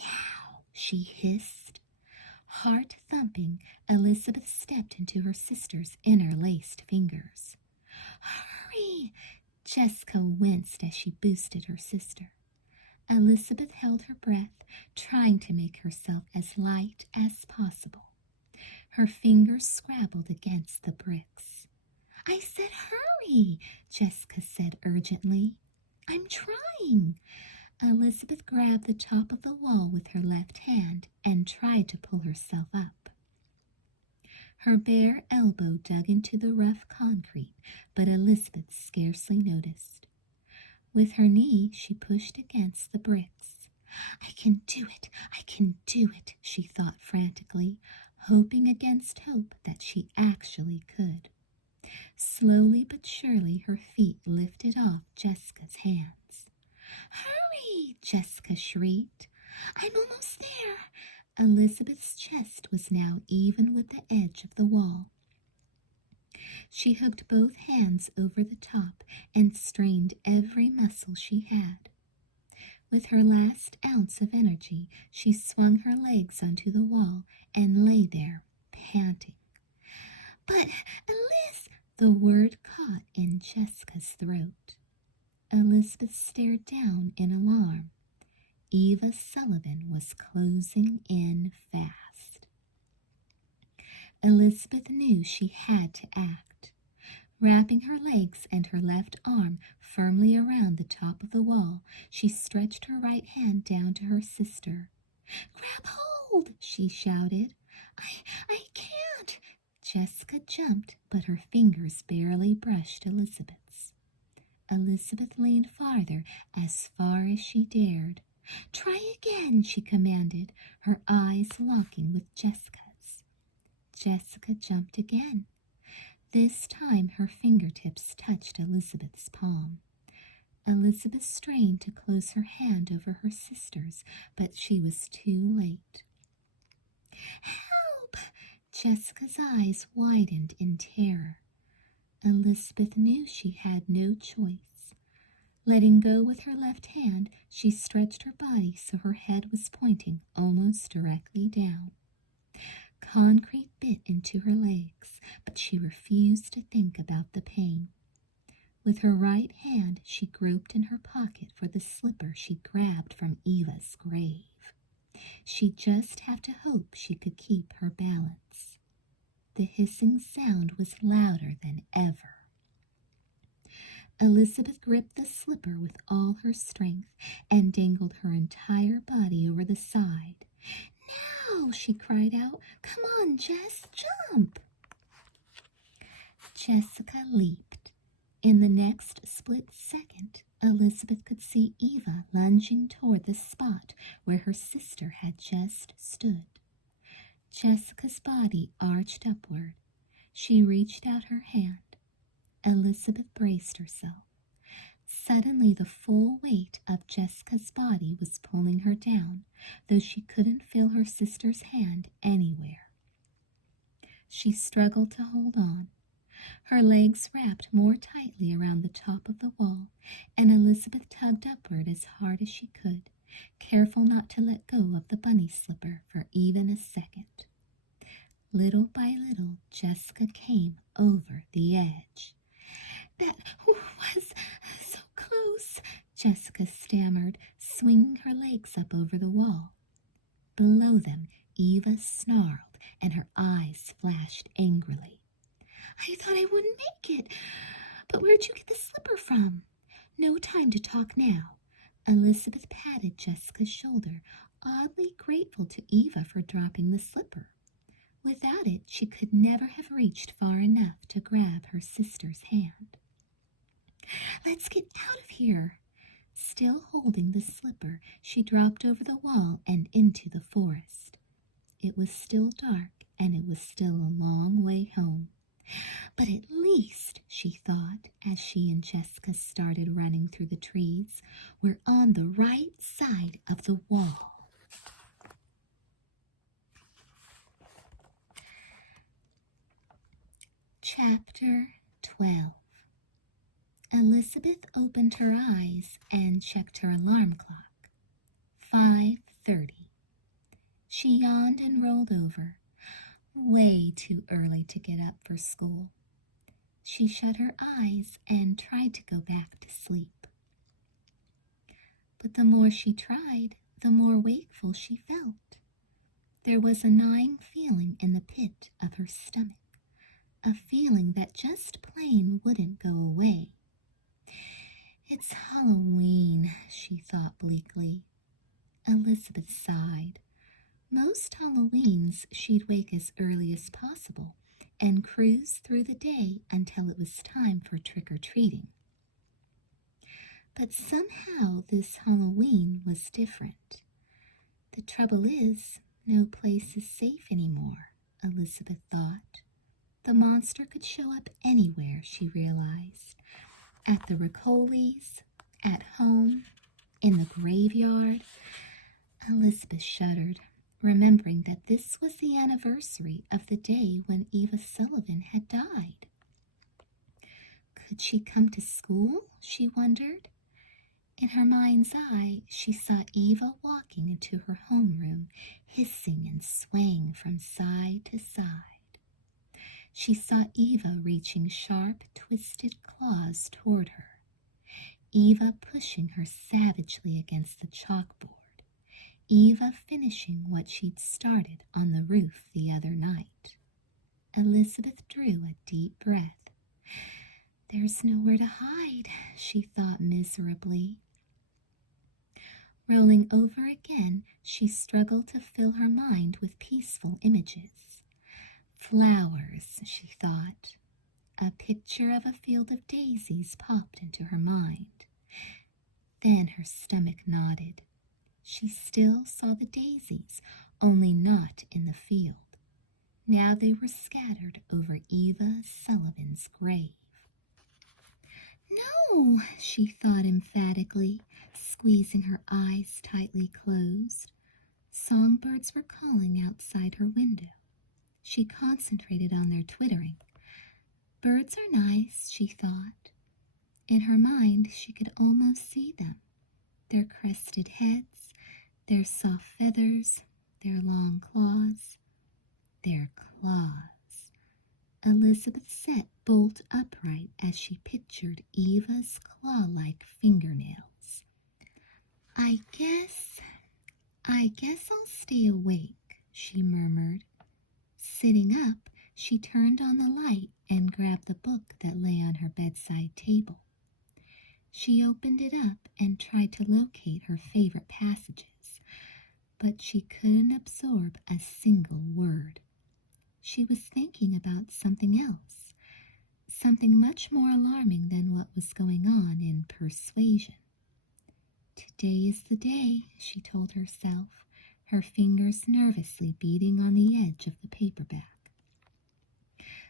Now, she hissed. Heart thumping, Elizabeth stepped into her sister's interlaced fingers. Hurry! Jessica winced as she boosted her sister. Elizabeth held her breath, trying to make herself as light as possible. Her fingers scrabbled against the bricks. I said hurry, Jessica said urgently. I'm trying. Elizabeth grabbed the top of the wall with her left hand and tried to pull herself up. Her bare elbow dug into the rough concrete, but Elizabeth scarcely noticed. With her knee, she pushed against the bricks. I can do it, she thought frantically, hoping against hope that she actually could. Slowly but surely her feet lifted off Jessica's hands. Hurry, Jessica shrieked. I'm almost there. Elizabeth's chest was now even with the edge of the wall. She hooked both hands over the top and strained every muscle she had. With her last ounce of energy, she swung her legs onto the wall and lay there, panting. But, Liz, the word caught in Jessica's throat. Elizabeth stared down in alarm. Eva Sullivan was closing in fast. Elizabeth knew she had to act. Wrapping her legs and her left arm firmly around the top of the wall, she stretched her right hand down to her sister. Grab hold, she shouted. I can't. Jessica jumped, but her fingers barely brushed Elizabeth's. Elizabeth leaned farther, as far as she dared. Try again, she commanded, her eyes locking with Jessica's. Jessica jumped again. This time her fingertips touched Elizabeth's palm. Elizabeth strained to close her hand over her sister's, but she was too late. Help! Jessica's eyes widened in terror. Elizabeth knew she had no choice. Letting go with her left hand, she stretched her body so her head was pointing almost directly down. Concrete bit into her legs, but she refused to think about the pain. With her right hand, she groped in her pocket for the slipper she grabbed from Eva's grave. She'd just have to hope she could keep her balance. The hissing sound was louder than ever. Elizabeth gripped the slipper with all her strength and dangled her entire body over the side. Now, she cried out. Come on, Jess, jump! Jessica leaped. In the next split second, Elizabeth could see Eva lunging toward the spot where her sister had just stood. Jessica's body arched upward. She reached out her hand. Elizabeth braced herself. Suddenly, the full weight of Jessica's body was pulling her down, though she couldn't feel her sister's hand anywhere. She struggled to hold on. Her legs wrapped more tightly around the top of the wall, and Elizabeth tugged upward as hard as she could, careful not to let go of the bunny slipper for even a second. Little by little, Jessica came over the edge. "That was so close," Jessica stammered, swinging her legs up over the wall. Below them, Eva snarled, and her eyes flashed angrily. "I thought I wouldn't make it. But where'd you get the slipper from?" "No time to talk now." Elizabeth patted Jessica's shoulder, oddly grateful to Eva for dropping the slipper. Without it, she could never have reached far enough to grab her sister's hand. "Let's get out of here." Still holding the slipper, she dropped over the wall and into the forest. It was still dark, and it was still a long way home. But at least, she thought, as she and Jessica started running through the trees, we're on the right side of the wall. Chapter 12. Elizabeth opened her eyes and checked her alarm clock. 5:30. She yawned and rolled over. Way too early to get up for school. She shut her eyes and tried to go back to sleep. But the more she tried, the more wakeful she felt. There was a gnawing feeling in the pit of her stomach, a feeling that just plain wouldn't go away. "It's Halloween," she thought bleakly. Elizabeth sighed. Most Halloweens she'd wake as early as possible and cruise through the day until it was time for trick-or-treating. But somehow this Halloween was different. The trouble is, no place is safe anymore, Elizabeth thought. The monster could show up anywhere, she realized. At the Riccolis, at home, in the graveyard. Elizabeth shuddered, remembering that this was the anniversary of the day when Eva Sullivan had died. Could she come to school, she wondered. In her mind's eye, she saw Eva walking into her homeroom, hissing and swaying from side to side. She saw Eva reaching sharp, twisted claws toward her, Eva pushing her savagely against the chalkboard, Eva finishing what she'd started on the roof the other night. Elizabeth drew a deep breath. There's nowhere to hide, she thought miserably. Rolling over again, she struggled to fill her mind with peaceful images. Flowers, she thought. A picture of a field of daisies popped into her mind. Then her stomach knotted. She still saw the daisies, only not in the field. Now they were scattered over Eva Sullivan's grave. "No," she thought emphatically, squeezing her eyes tightly closed. Songbirds were calling outside her window. She concentrated on their twittering. Birds are nice, she thought. In her mind, she could almost see them. Their crested heads, their soft feathers, their long claws. Their claws. Elizabeth sat bolt upright as she pictured Eva's claw-like fingernails. I guess I'll stay awake," she murmured. Sitting up, she turned on the light and grabbed the book that lay on her bedside table. She opened it up and tried to locate her favorite passages, but she couldn't absorb a single word. She was thinking about something else, something much more alarming than what was going on in Persuasion. Today is the day, she told herself, her fingers nervously beating on the edge of the paperback.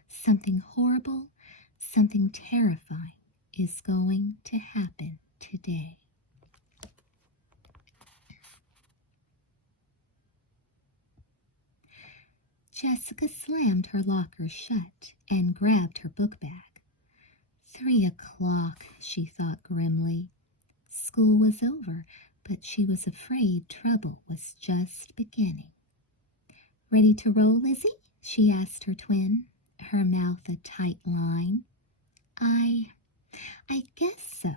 Something horrible, something terrifying, is going to happen today. Jessica slammed her locker shut and grabbed her book bag. 3 o'clock, she thought grimly. School was over, but she was afraid trouble was just beginning. Ready to roll, Lizzie? She asked her twin, her mouth a tight line. I guess so.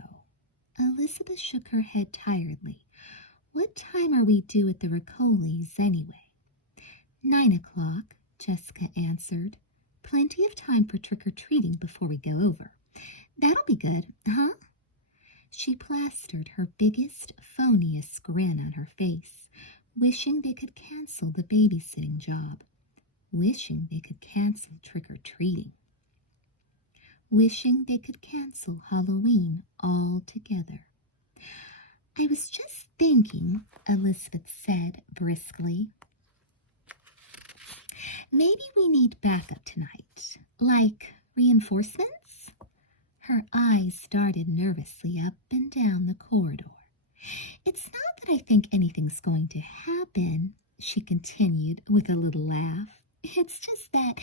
Elizabeth shook her head tiredly. What time are we due at the Riccolis, anyway? 9 o'clock, Jessica answered. Plenty of time for trick-or-treating before we go over. That'll be good, huh? She plastered her biggest, phoniest grin on her face, wishing they could cancel the babysitting job, wishing they could cancel trick-or-treating, wishing they could cancel Halloween altogether. I was just thinking, Elizabeth said briskly, maybe we need backup tonight, like reinforcements? Her eyes darted nervously up and down the corridor. It's not that I think anything's going to happen, she continued with a little laugh. It's just that,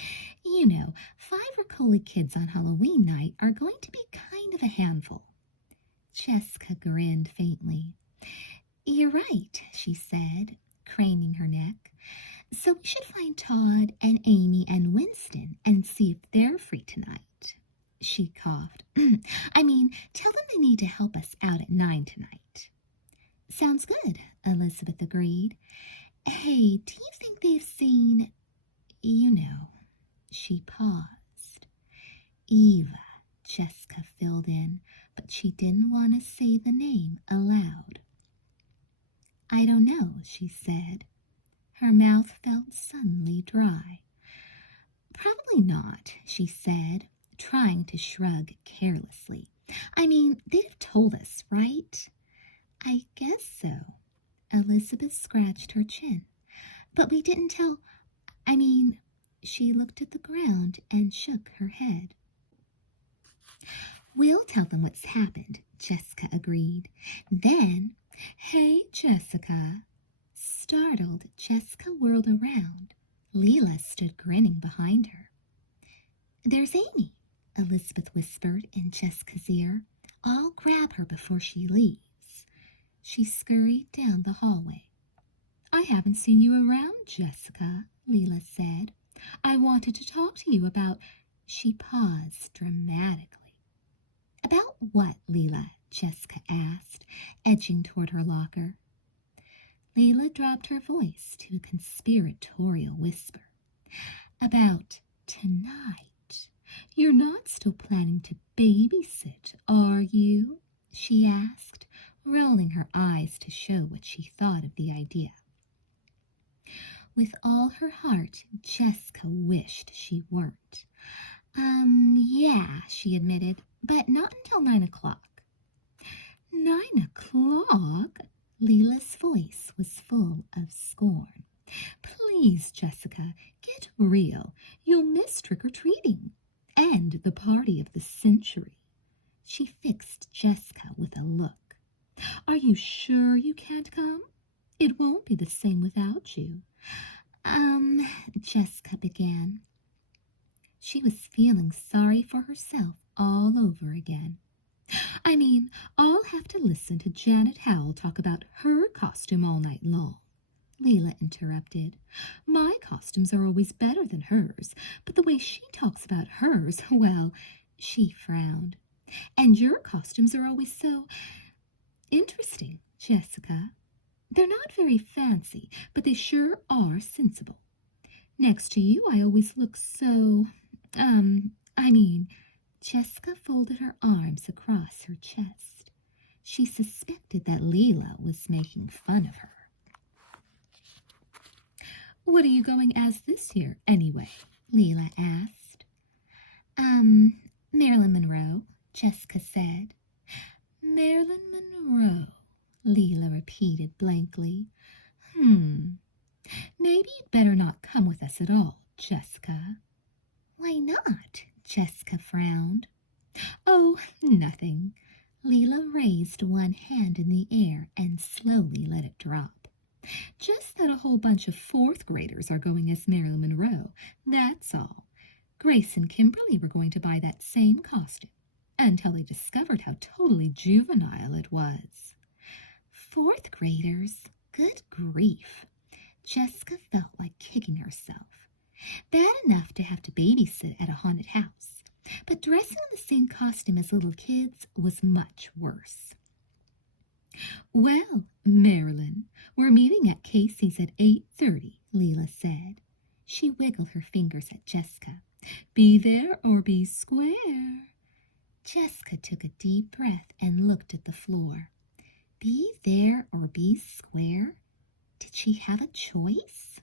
5 Ricoli kids on Halloween night are going to be kind of a handful. Jessica grinned faintly. You're right, she said, craning her neck. So we should find Todd and Amy and Winston and see if they're free tonight. She coughed. Tell them they need to help us out at 9 tonight. Sounds good, Elizabeth agreed. Hey, do you think they've seen, She paused. Eva, Jessica filled in, but she didn't want to say the name aloud. I don't know, she said. Her mouth felt suddenly dry. Probably not, she said, trying to shrug carelessly. They'd have told us, right? I guess so. Elizabeth scratched her chin. But we didn't tell... She looked at the ground and shook her head. We'll tell them what's happened, Jessica agreed. Then, hey, Jessica. Startled, Jessica whirled around. Leela stood grinning behind her. There's Amy, Elizabeth whispered in Jessica's ear. I'll grab her before she leaves. She scurried down the hallway. I haven't seen you around, Jessica, Leela said. I wanted to talk to you about... She paused dramatically. About what, Leela? Jessica asked, edging toward her locker. Leela dropped her voice to a conspiratorial whisper. About tonight. You're not still planning to babysit, are you? She asked, rolling her eyes to show what she thought of the idea. With all her heart, Jessica wished she weren't. Yeah, she admitted, but not until 9 o'clock. 9 o'clock? Leela's voice was full of scorn. Please, Jessica, get real. You'll miss trick-or-treating. And the party of the century. She fixed Jessica with a look. Are you sure you can't come? It won't be the same without you. Jessica began. She was feeling sorry for herself all over again. I'll have to listen to Janet Howell talk about her costume all night long, Leela interrupted. My costumes are always better than hers, but the way she talks about hers, well, she frowned. And your costumes are always so interesting, Jessica. They're not very fancy, but they sure are sensible. Next to you, I always look so, Jessica folded her arms across her chest. She suspected that Leela was making fun of her. What are you going as this year, anyway? Leela asked. Marilyn Monroe, Jessica said. Marilyn Monroe, Leela repeated blankly. Maybe you'd better not come with us at all, Jessica. Why not? Jessica frowned. Oh, nothing. Leela raised one hand in the air and slowly let it drop. Just that a whole bunch of fourth graders are going as Marilyn Monroe. That's all. Grace and Kimberly were going to buy that same costume until they discovered how totally juvenile it was. Fourth graders? Good grief. Jessica felt like kicking herself. Bad enough to have to babysit at a haunted house, but dressing in the same costume as little kids was much worse. Well, Marilyn, we're meeting at Casey's at 8:30, Leela said. She wiggled her fingers at Jessica. Be there or be square. Jessica took a deep breath and looked at the floor. Be there or be square? Did she have a choice?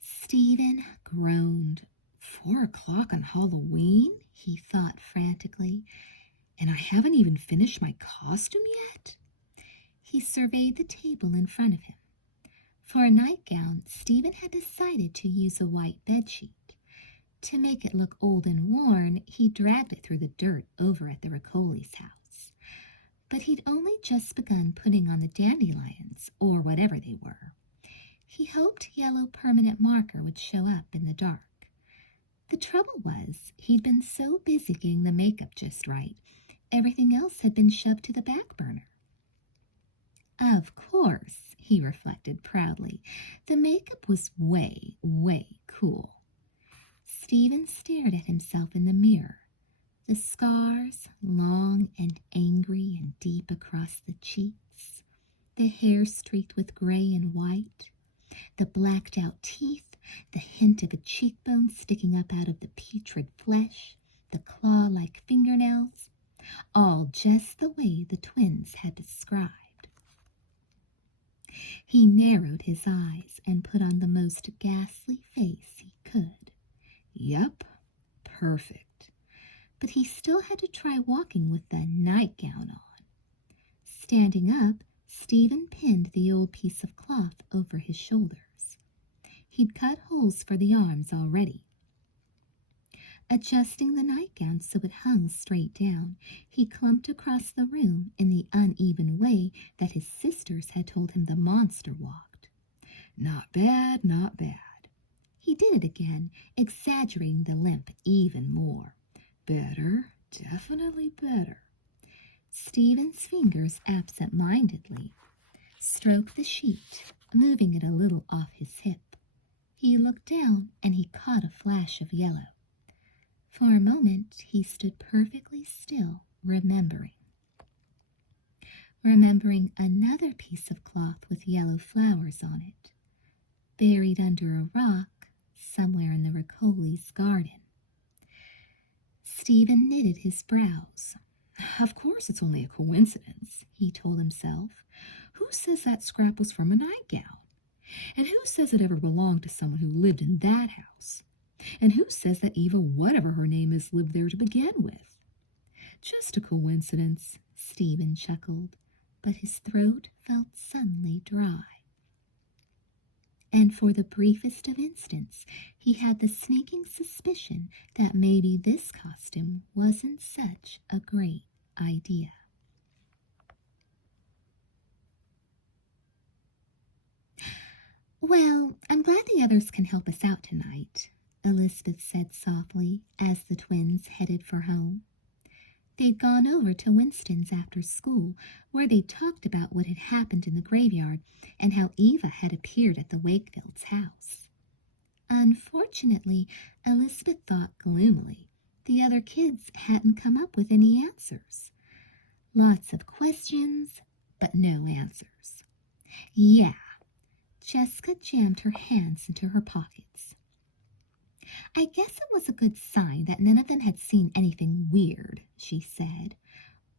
Stephen groaned. 4 o'clock on Halloween? He thought frantically. And I haven't even finished my costume yet? He surveyed the table in front of him. For a nightgown, Stephen had decided to use a white bedsheet. To make it look old and worn, he dragged it through the dirt over at the Riccoli's house. But he'd only just begun putting on the dandelions, or whatever they were. He hoped yellow permanent marker would show up in the dark. The trouble was, he'd been so busy getting the makeup just right, everything else had been shoved to the back burner. Of course, he reflected proudly, the makeup was way, way cool. Stephen stared at himself in the mirror. The scars, long and angry and deep across the cheeks, the hair streaked with gray and white, the blacked out teeth, the hint of a cheekbone sticking up out of the putrid flesh, the claw-like fingernails, all just the way the twins had described. He narrowed his eyes and put on the most ghastly face he could. Yup, perfect. But he still had to try walking with the nightgown on. Standing up, Stephen pinned the old piece of cloth over his shoulders. He'd cut holes for the arms already. Adjusting the nightgown so it hung straight down, he clumped across the room in the uneven way that his sisters had told him the monster walked. Not bad, not bad. He did it again, exaggerating the limp even more. Better, definitely better. Stephen's fingers absent-mindedly stroked the sheet, moving it a little off his hip. He looked down and he caught a flash of yellow. For a moment he stood perfectly still, remembering another piece of cloth with yellow flowers on it, buried under a rock somewhere in the Riccoli's garden. Stephen knitted his brows. Of course it's only a coincidence, he told himself. Who says that scrap was from a nightgown? And who says it ever belonged to someone who lived in that house? And who says that Eva, whatever her name is, lived there to begin with? Just a coincidence, Stephen chuckled, but his throat felt suddenly dry. And for the briefest of instants, he had the sneaking suspicion that maybe this costume wasn't such a great idea. Well, I'm glad the others can help us out tonight, Elizabeth said softly as the twins headed for home. They'd gone over to Winston's after school, where they talked about what had happened in the graveyard and how Eva had appeared at the Wakefields' house. Unfortunately, Elizabeth thought gloomily, the other kids hadn't come up with any answers. Lots of questions, but no answers. Yeah. Jessica jammed her hands into her pockets. I guess it was a good sign that none of them had seen anything weird, she said.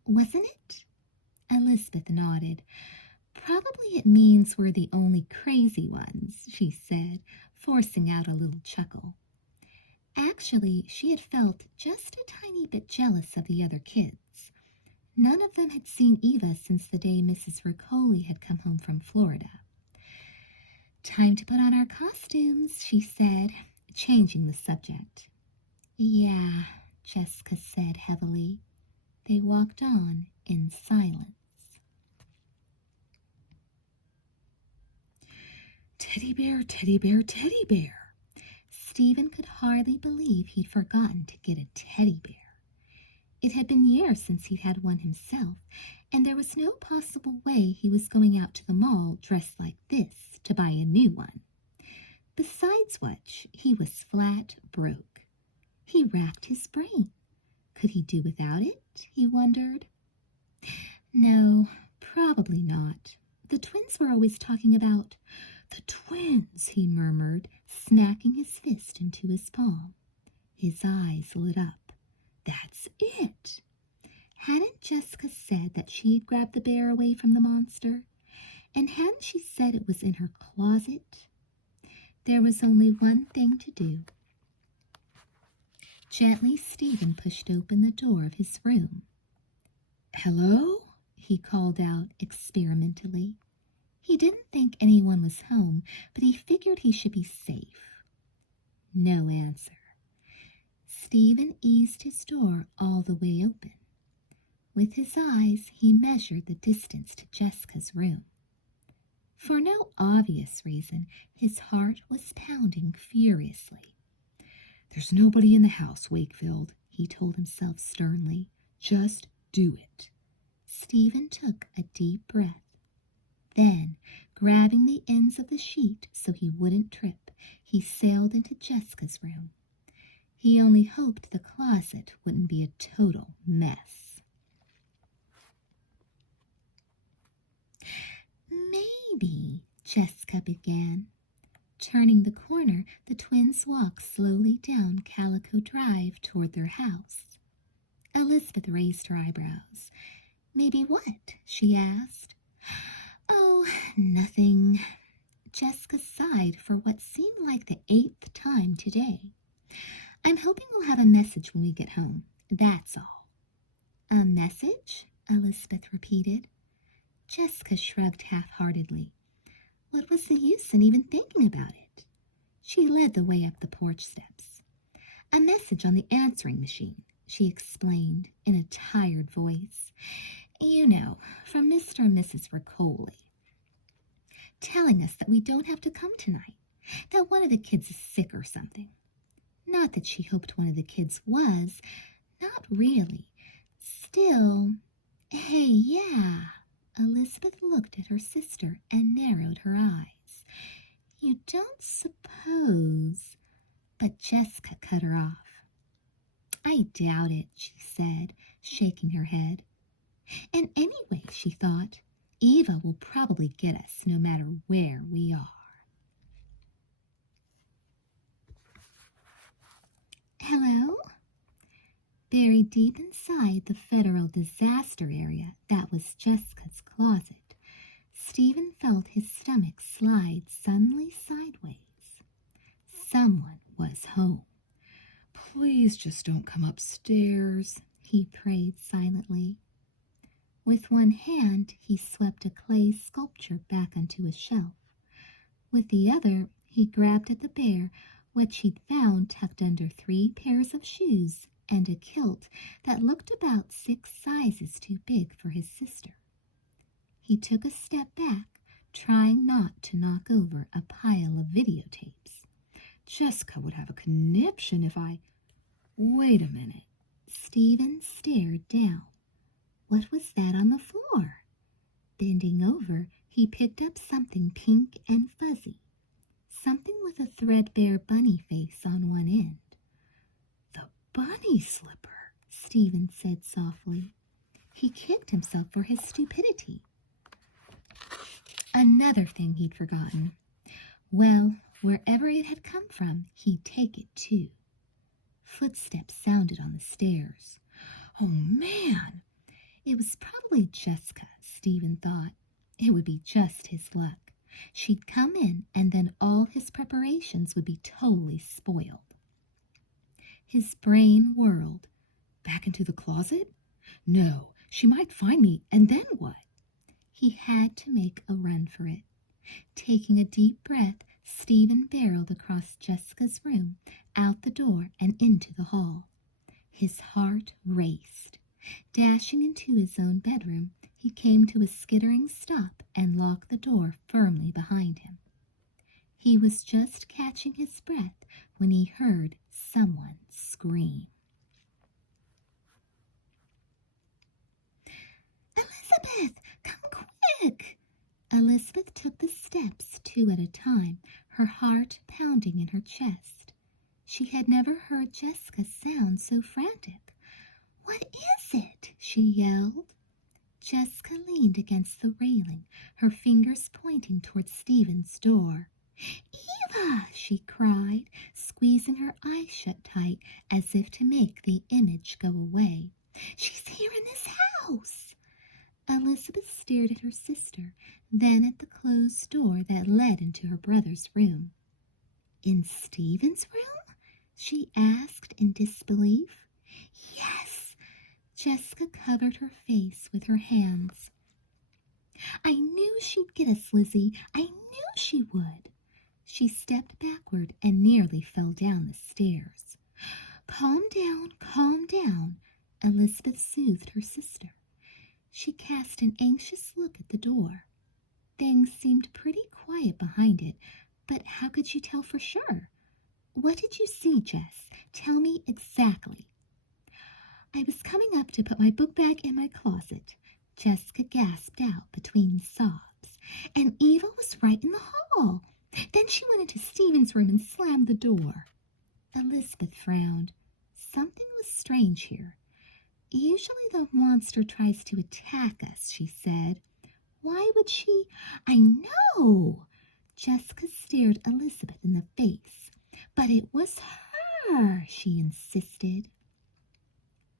Wasn't it? Elizabeth nodded. Probably it means we're the only crazy ones, she said, forcing out a little chuckle. Actually, she had felt just a tiny bit jealous of the other kids. None of them had seen Eva since the day Mrs. Riccoli had come home from Florida. Time to put on our costumes, she said. changing the subject. Yeah, Jessica said heavily. They walked on in silence. Teddy bear, teddy bear, teddy bear. Stephen could hardly believe he'd forgotten to get a teddy bear. It had been years since he'd had one himself, and there was no possible way he was going out to the mall dressed like this to buy a new one. Besides which, he was flat broke. He racked his brain. Could he do without it, he wondered? No, probably not. The twins were always talking about the twins, he murmured, smacking his fist into his palm. His eyes lit up. That's it. Hadn't Jessica said that she'd grabbed the bear away from the monster? And hadn't she said it was in her closet? There was only one thing to do. Gently, Stephen pushed open the door of his room. "Hello?" he called out experimentally. He didn't think anyone was home, but he figured he should be safe. No answer. Stephen eased his door all the way open. With his eyes, he measured the distance to Jessica's room. For no obvious reason, his heart was pounding furiously. "There's nobody in the house, Wakefield," he told himself sternly. "Just do it." Stephen took a deep breath. Then, grabbing the ends of the sheet so he wouldn't trip, he sailed into Jessica's room. He only hoped the closet wouldn't be a total mess. "Maybe," Jessica began. Turning the corner, the twins walked slowly down Calico Drive toward their house. Elizabeth raised her eyebrows. "Maybe what?" she asked. "Oh, nothing." Jessica sighed for what seemed like the 8th time today. "I'm hoping we'll have a message when we get home. That's all." "A message?" Elizabeth repeated. Jessica shrugged half-heartedly. What was the use in even thinking about it? She led the way up the porch steps. "A message on the answering machine," she explained in a tired voice. "You know, from Mr. and Mrs. Riccoli, telling us that we don't have to come tonight, that one of the kids is sick or something. Not that she hoped one of the kids was, not really. Still, hey, yeah." Elizabeth looked at her sister and narrowed her eyes. "You don't suppose—" But Jessica cut her off. "I doubt it," she said, shaking her head. "And anyway," she thought, "Eva will probably get us no matter where we are." Hello? Buried deep inside the federal disaster area that was Jessica's closet, Stephen felt his stomach slide suddenly sideways. Someone was home. "Please just don't come upstairs," he prayed silently. With one hand, he swept a clay sculpture back onto a shelf. With the other, he grabbed at the bear, which he'd found tucked under 3 pairs of shoes and a kilt that looked about 6 sizes too big for his sister. He took a step back, trying not to knock over a pile of videotapes. "Jessica would have a conniption if I—" "Wait a minute." Stephen stared down. What was that on the floor? Bending over, he picked up something pink and fuzzy. Something with a threadbare bunny face on one end. "The bunny slipper," Stephen said softly. He kicked himself for his stupidity. Another thing he'd forgotten. Well, wherever it had come from, he'd take it too. Footsteps sounded on the stairs. "Oh, man!" It was probably Jessica, Stephen thought. It would be just his luck. She'd come in, and then all his preparations would be totally spoiled. His brain whirled. "Back into the closet? No, she might find me, and then what?" He had to make a run for it. Taking a deep breath, Stephen barreled across Jessica's room, out the door, and into the hall. His heart raced. Dashing into his own bedroom, he came to a skittering stop and locked the door firmly behind him. He was just catching his breath when he heard someone scream. "Elizabeth, come quick!" Elizabeth took the steps 2 at a time, her heart pounding in her chest. She had never heard Jessica sound so frantic. "What is it?" she yelled. Jessica leaned against the railing, her fingers pointing toward Stephen's door. "Eva!" she cried, squeezing her eyes shut tight as if to make the image go away. "She's here in this house!" Elizabeth stared at her sister, then at the closed door that led into her brother's room. "In Stephen's room?" she asked in disbelief. "Yes." Jessica covered her face with her hands. "I knew she'd get us, Lizzie. I knew she would." She stepped backward and nearly fell down the stairs. Calm down," Elizabeth soothed her sister. She cast an anxious look at the door. Things seemed pretty quiet behind it, but how could she tell for sure? "What did you see, Jess? Tell me exactly." "I was coming up to put my book bag in my closet," Jessica gasped out between sobs, "and Eva was right in the hall. Then she went into Stephen's room and slammed the door." Elizabeth frowned. Something was strange here. "Usually the monster tries to attack us," she said. "Why would she—" "I know!" Jessica stared Elizabeth in the face. "But it was her," she insisted.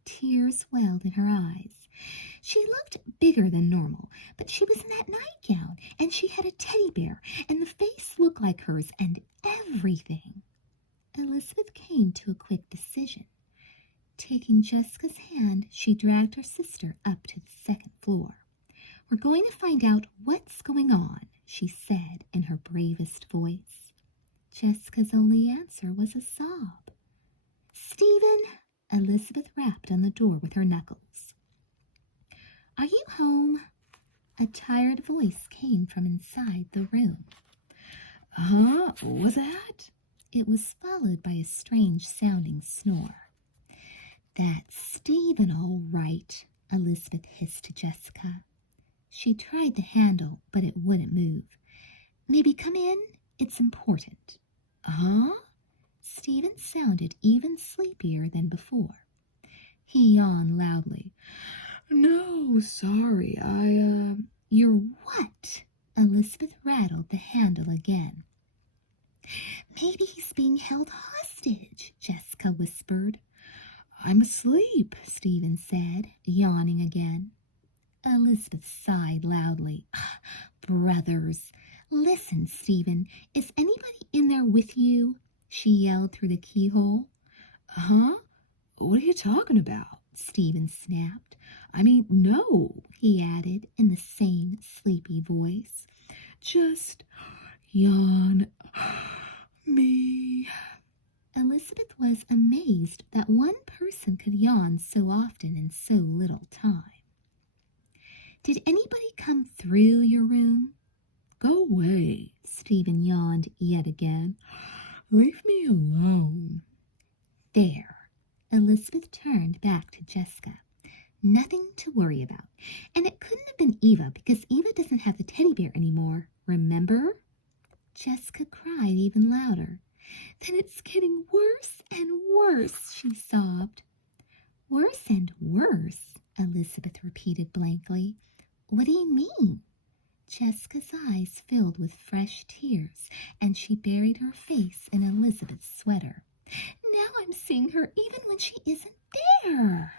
Tears welled in her eyes. "She looked bigger than normal, but she was in that nightgown, and she had a teddy bear, and the face looked like hers, and everything." Elizabeth came to a quick decision. Taking Jessica's hand, she dragged her sister up to the 2nd floor. "We're going to find out what's going on," she said in her bravest voice. Jessica's only answer was a sob. "Stephen!" Elizabeth rapped on the door with her knuckles. "Are you home?" A tired voice came from inside the room. Huh? What's that? It was followed by a strange-sounding snore. "That's Stephen, all right," Elizabeth hissed to Jessica. She tried the handle, but it wouldn't move. "Maybe come in? It's important." Huh? Stephen sounded even sleepier than before. He yawned loudly. No, sorry, "You're what?" Elizabeth rattled the handle again. "Maybe he's being held hostage," Jessica whispered. I'm asleep, Stephen said, yawning again. Elizabeth sighed loudly. "Brothers. Listen, Stephen, is anybody in there with you?" she yelled through the keyhole. Huh? What are you talking about? Stephen snapped. I mean, no, He added in the same sleepy voice. just yawn me. Elizabeth was amazed that one person could yawn so often in so little time. "Did anybody come through your room?" Go away. Stephen yawned yet again. Leave me alone. There. Elizabeth turned back to Jessica. "Nothing to worry about. And it couldn't have been Eva, because Eva doesn't have the teddy bear anymore, remember?" Jessica cried even louder. "Then it's getting worse and worse," she sobbed. "Worse and worse," Elizabeth repeated blankly. "What do you mean?" Jessica's eyes filled with fresh tears, and she buried her face in Elizabeth's sweater. "Now I'm seeing her even when she isn't there."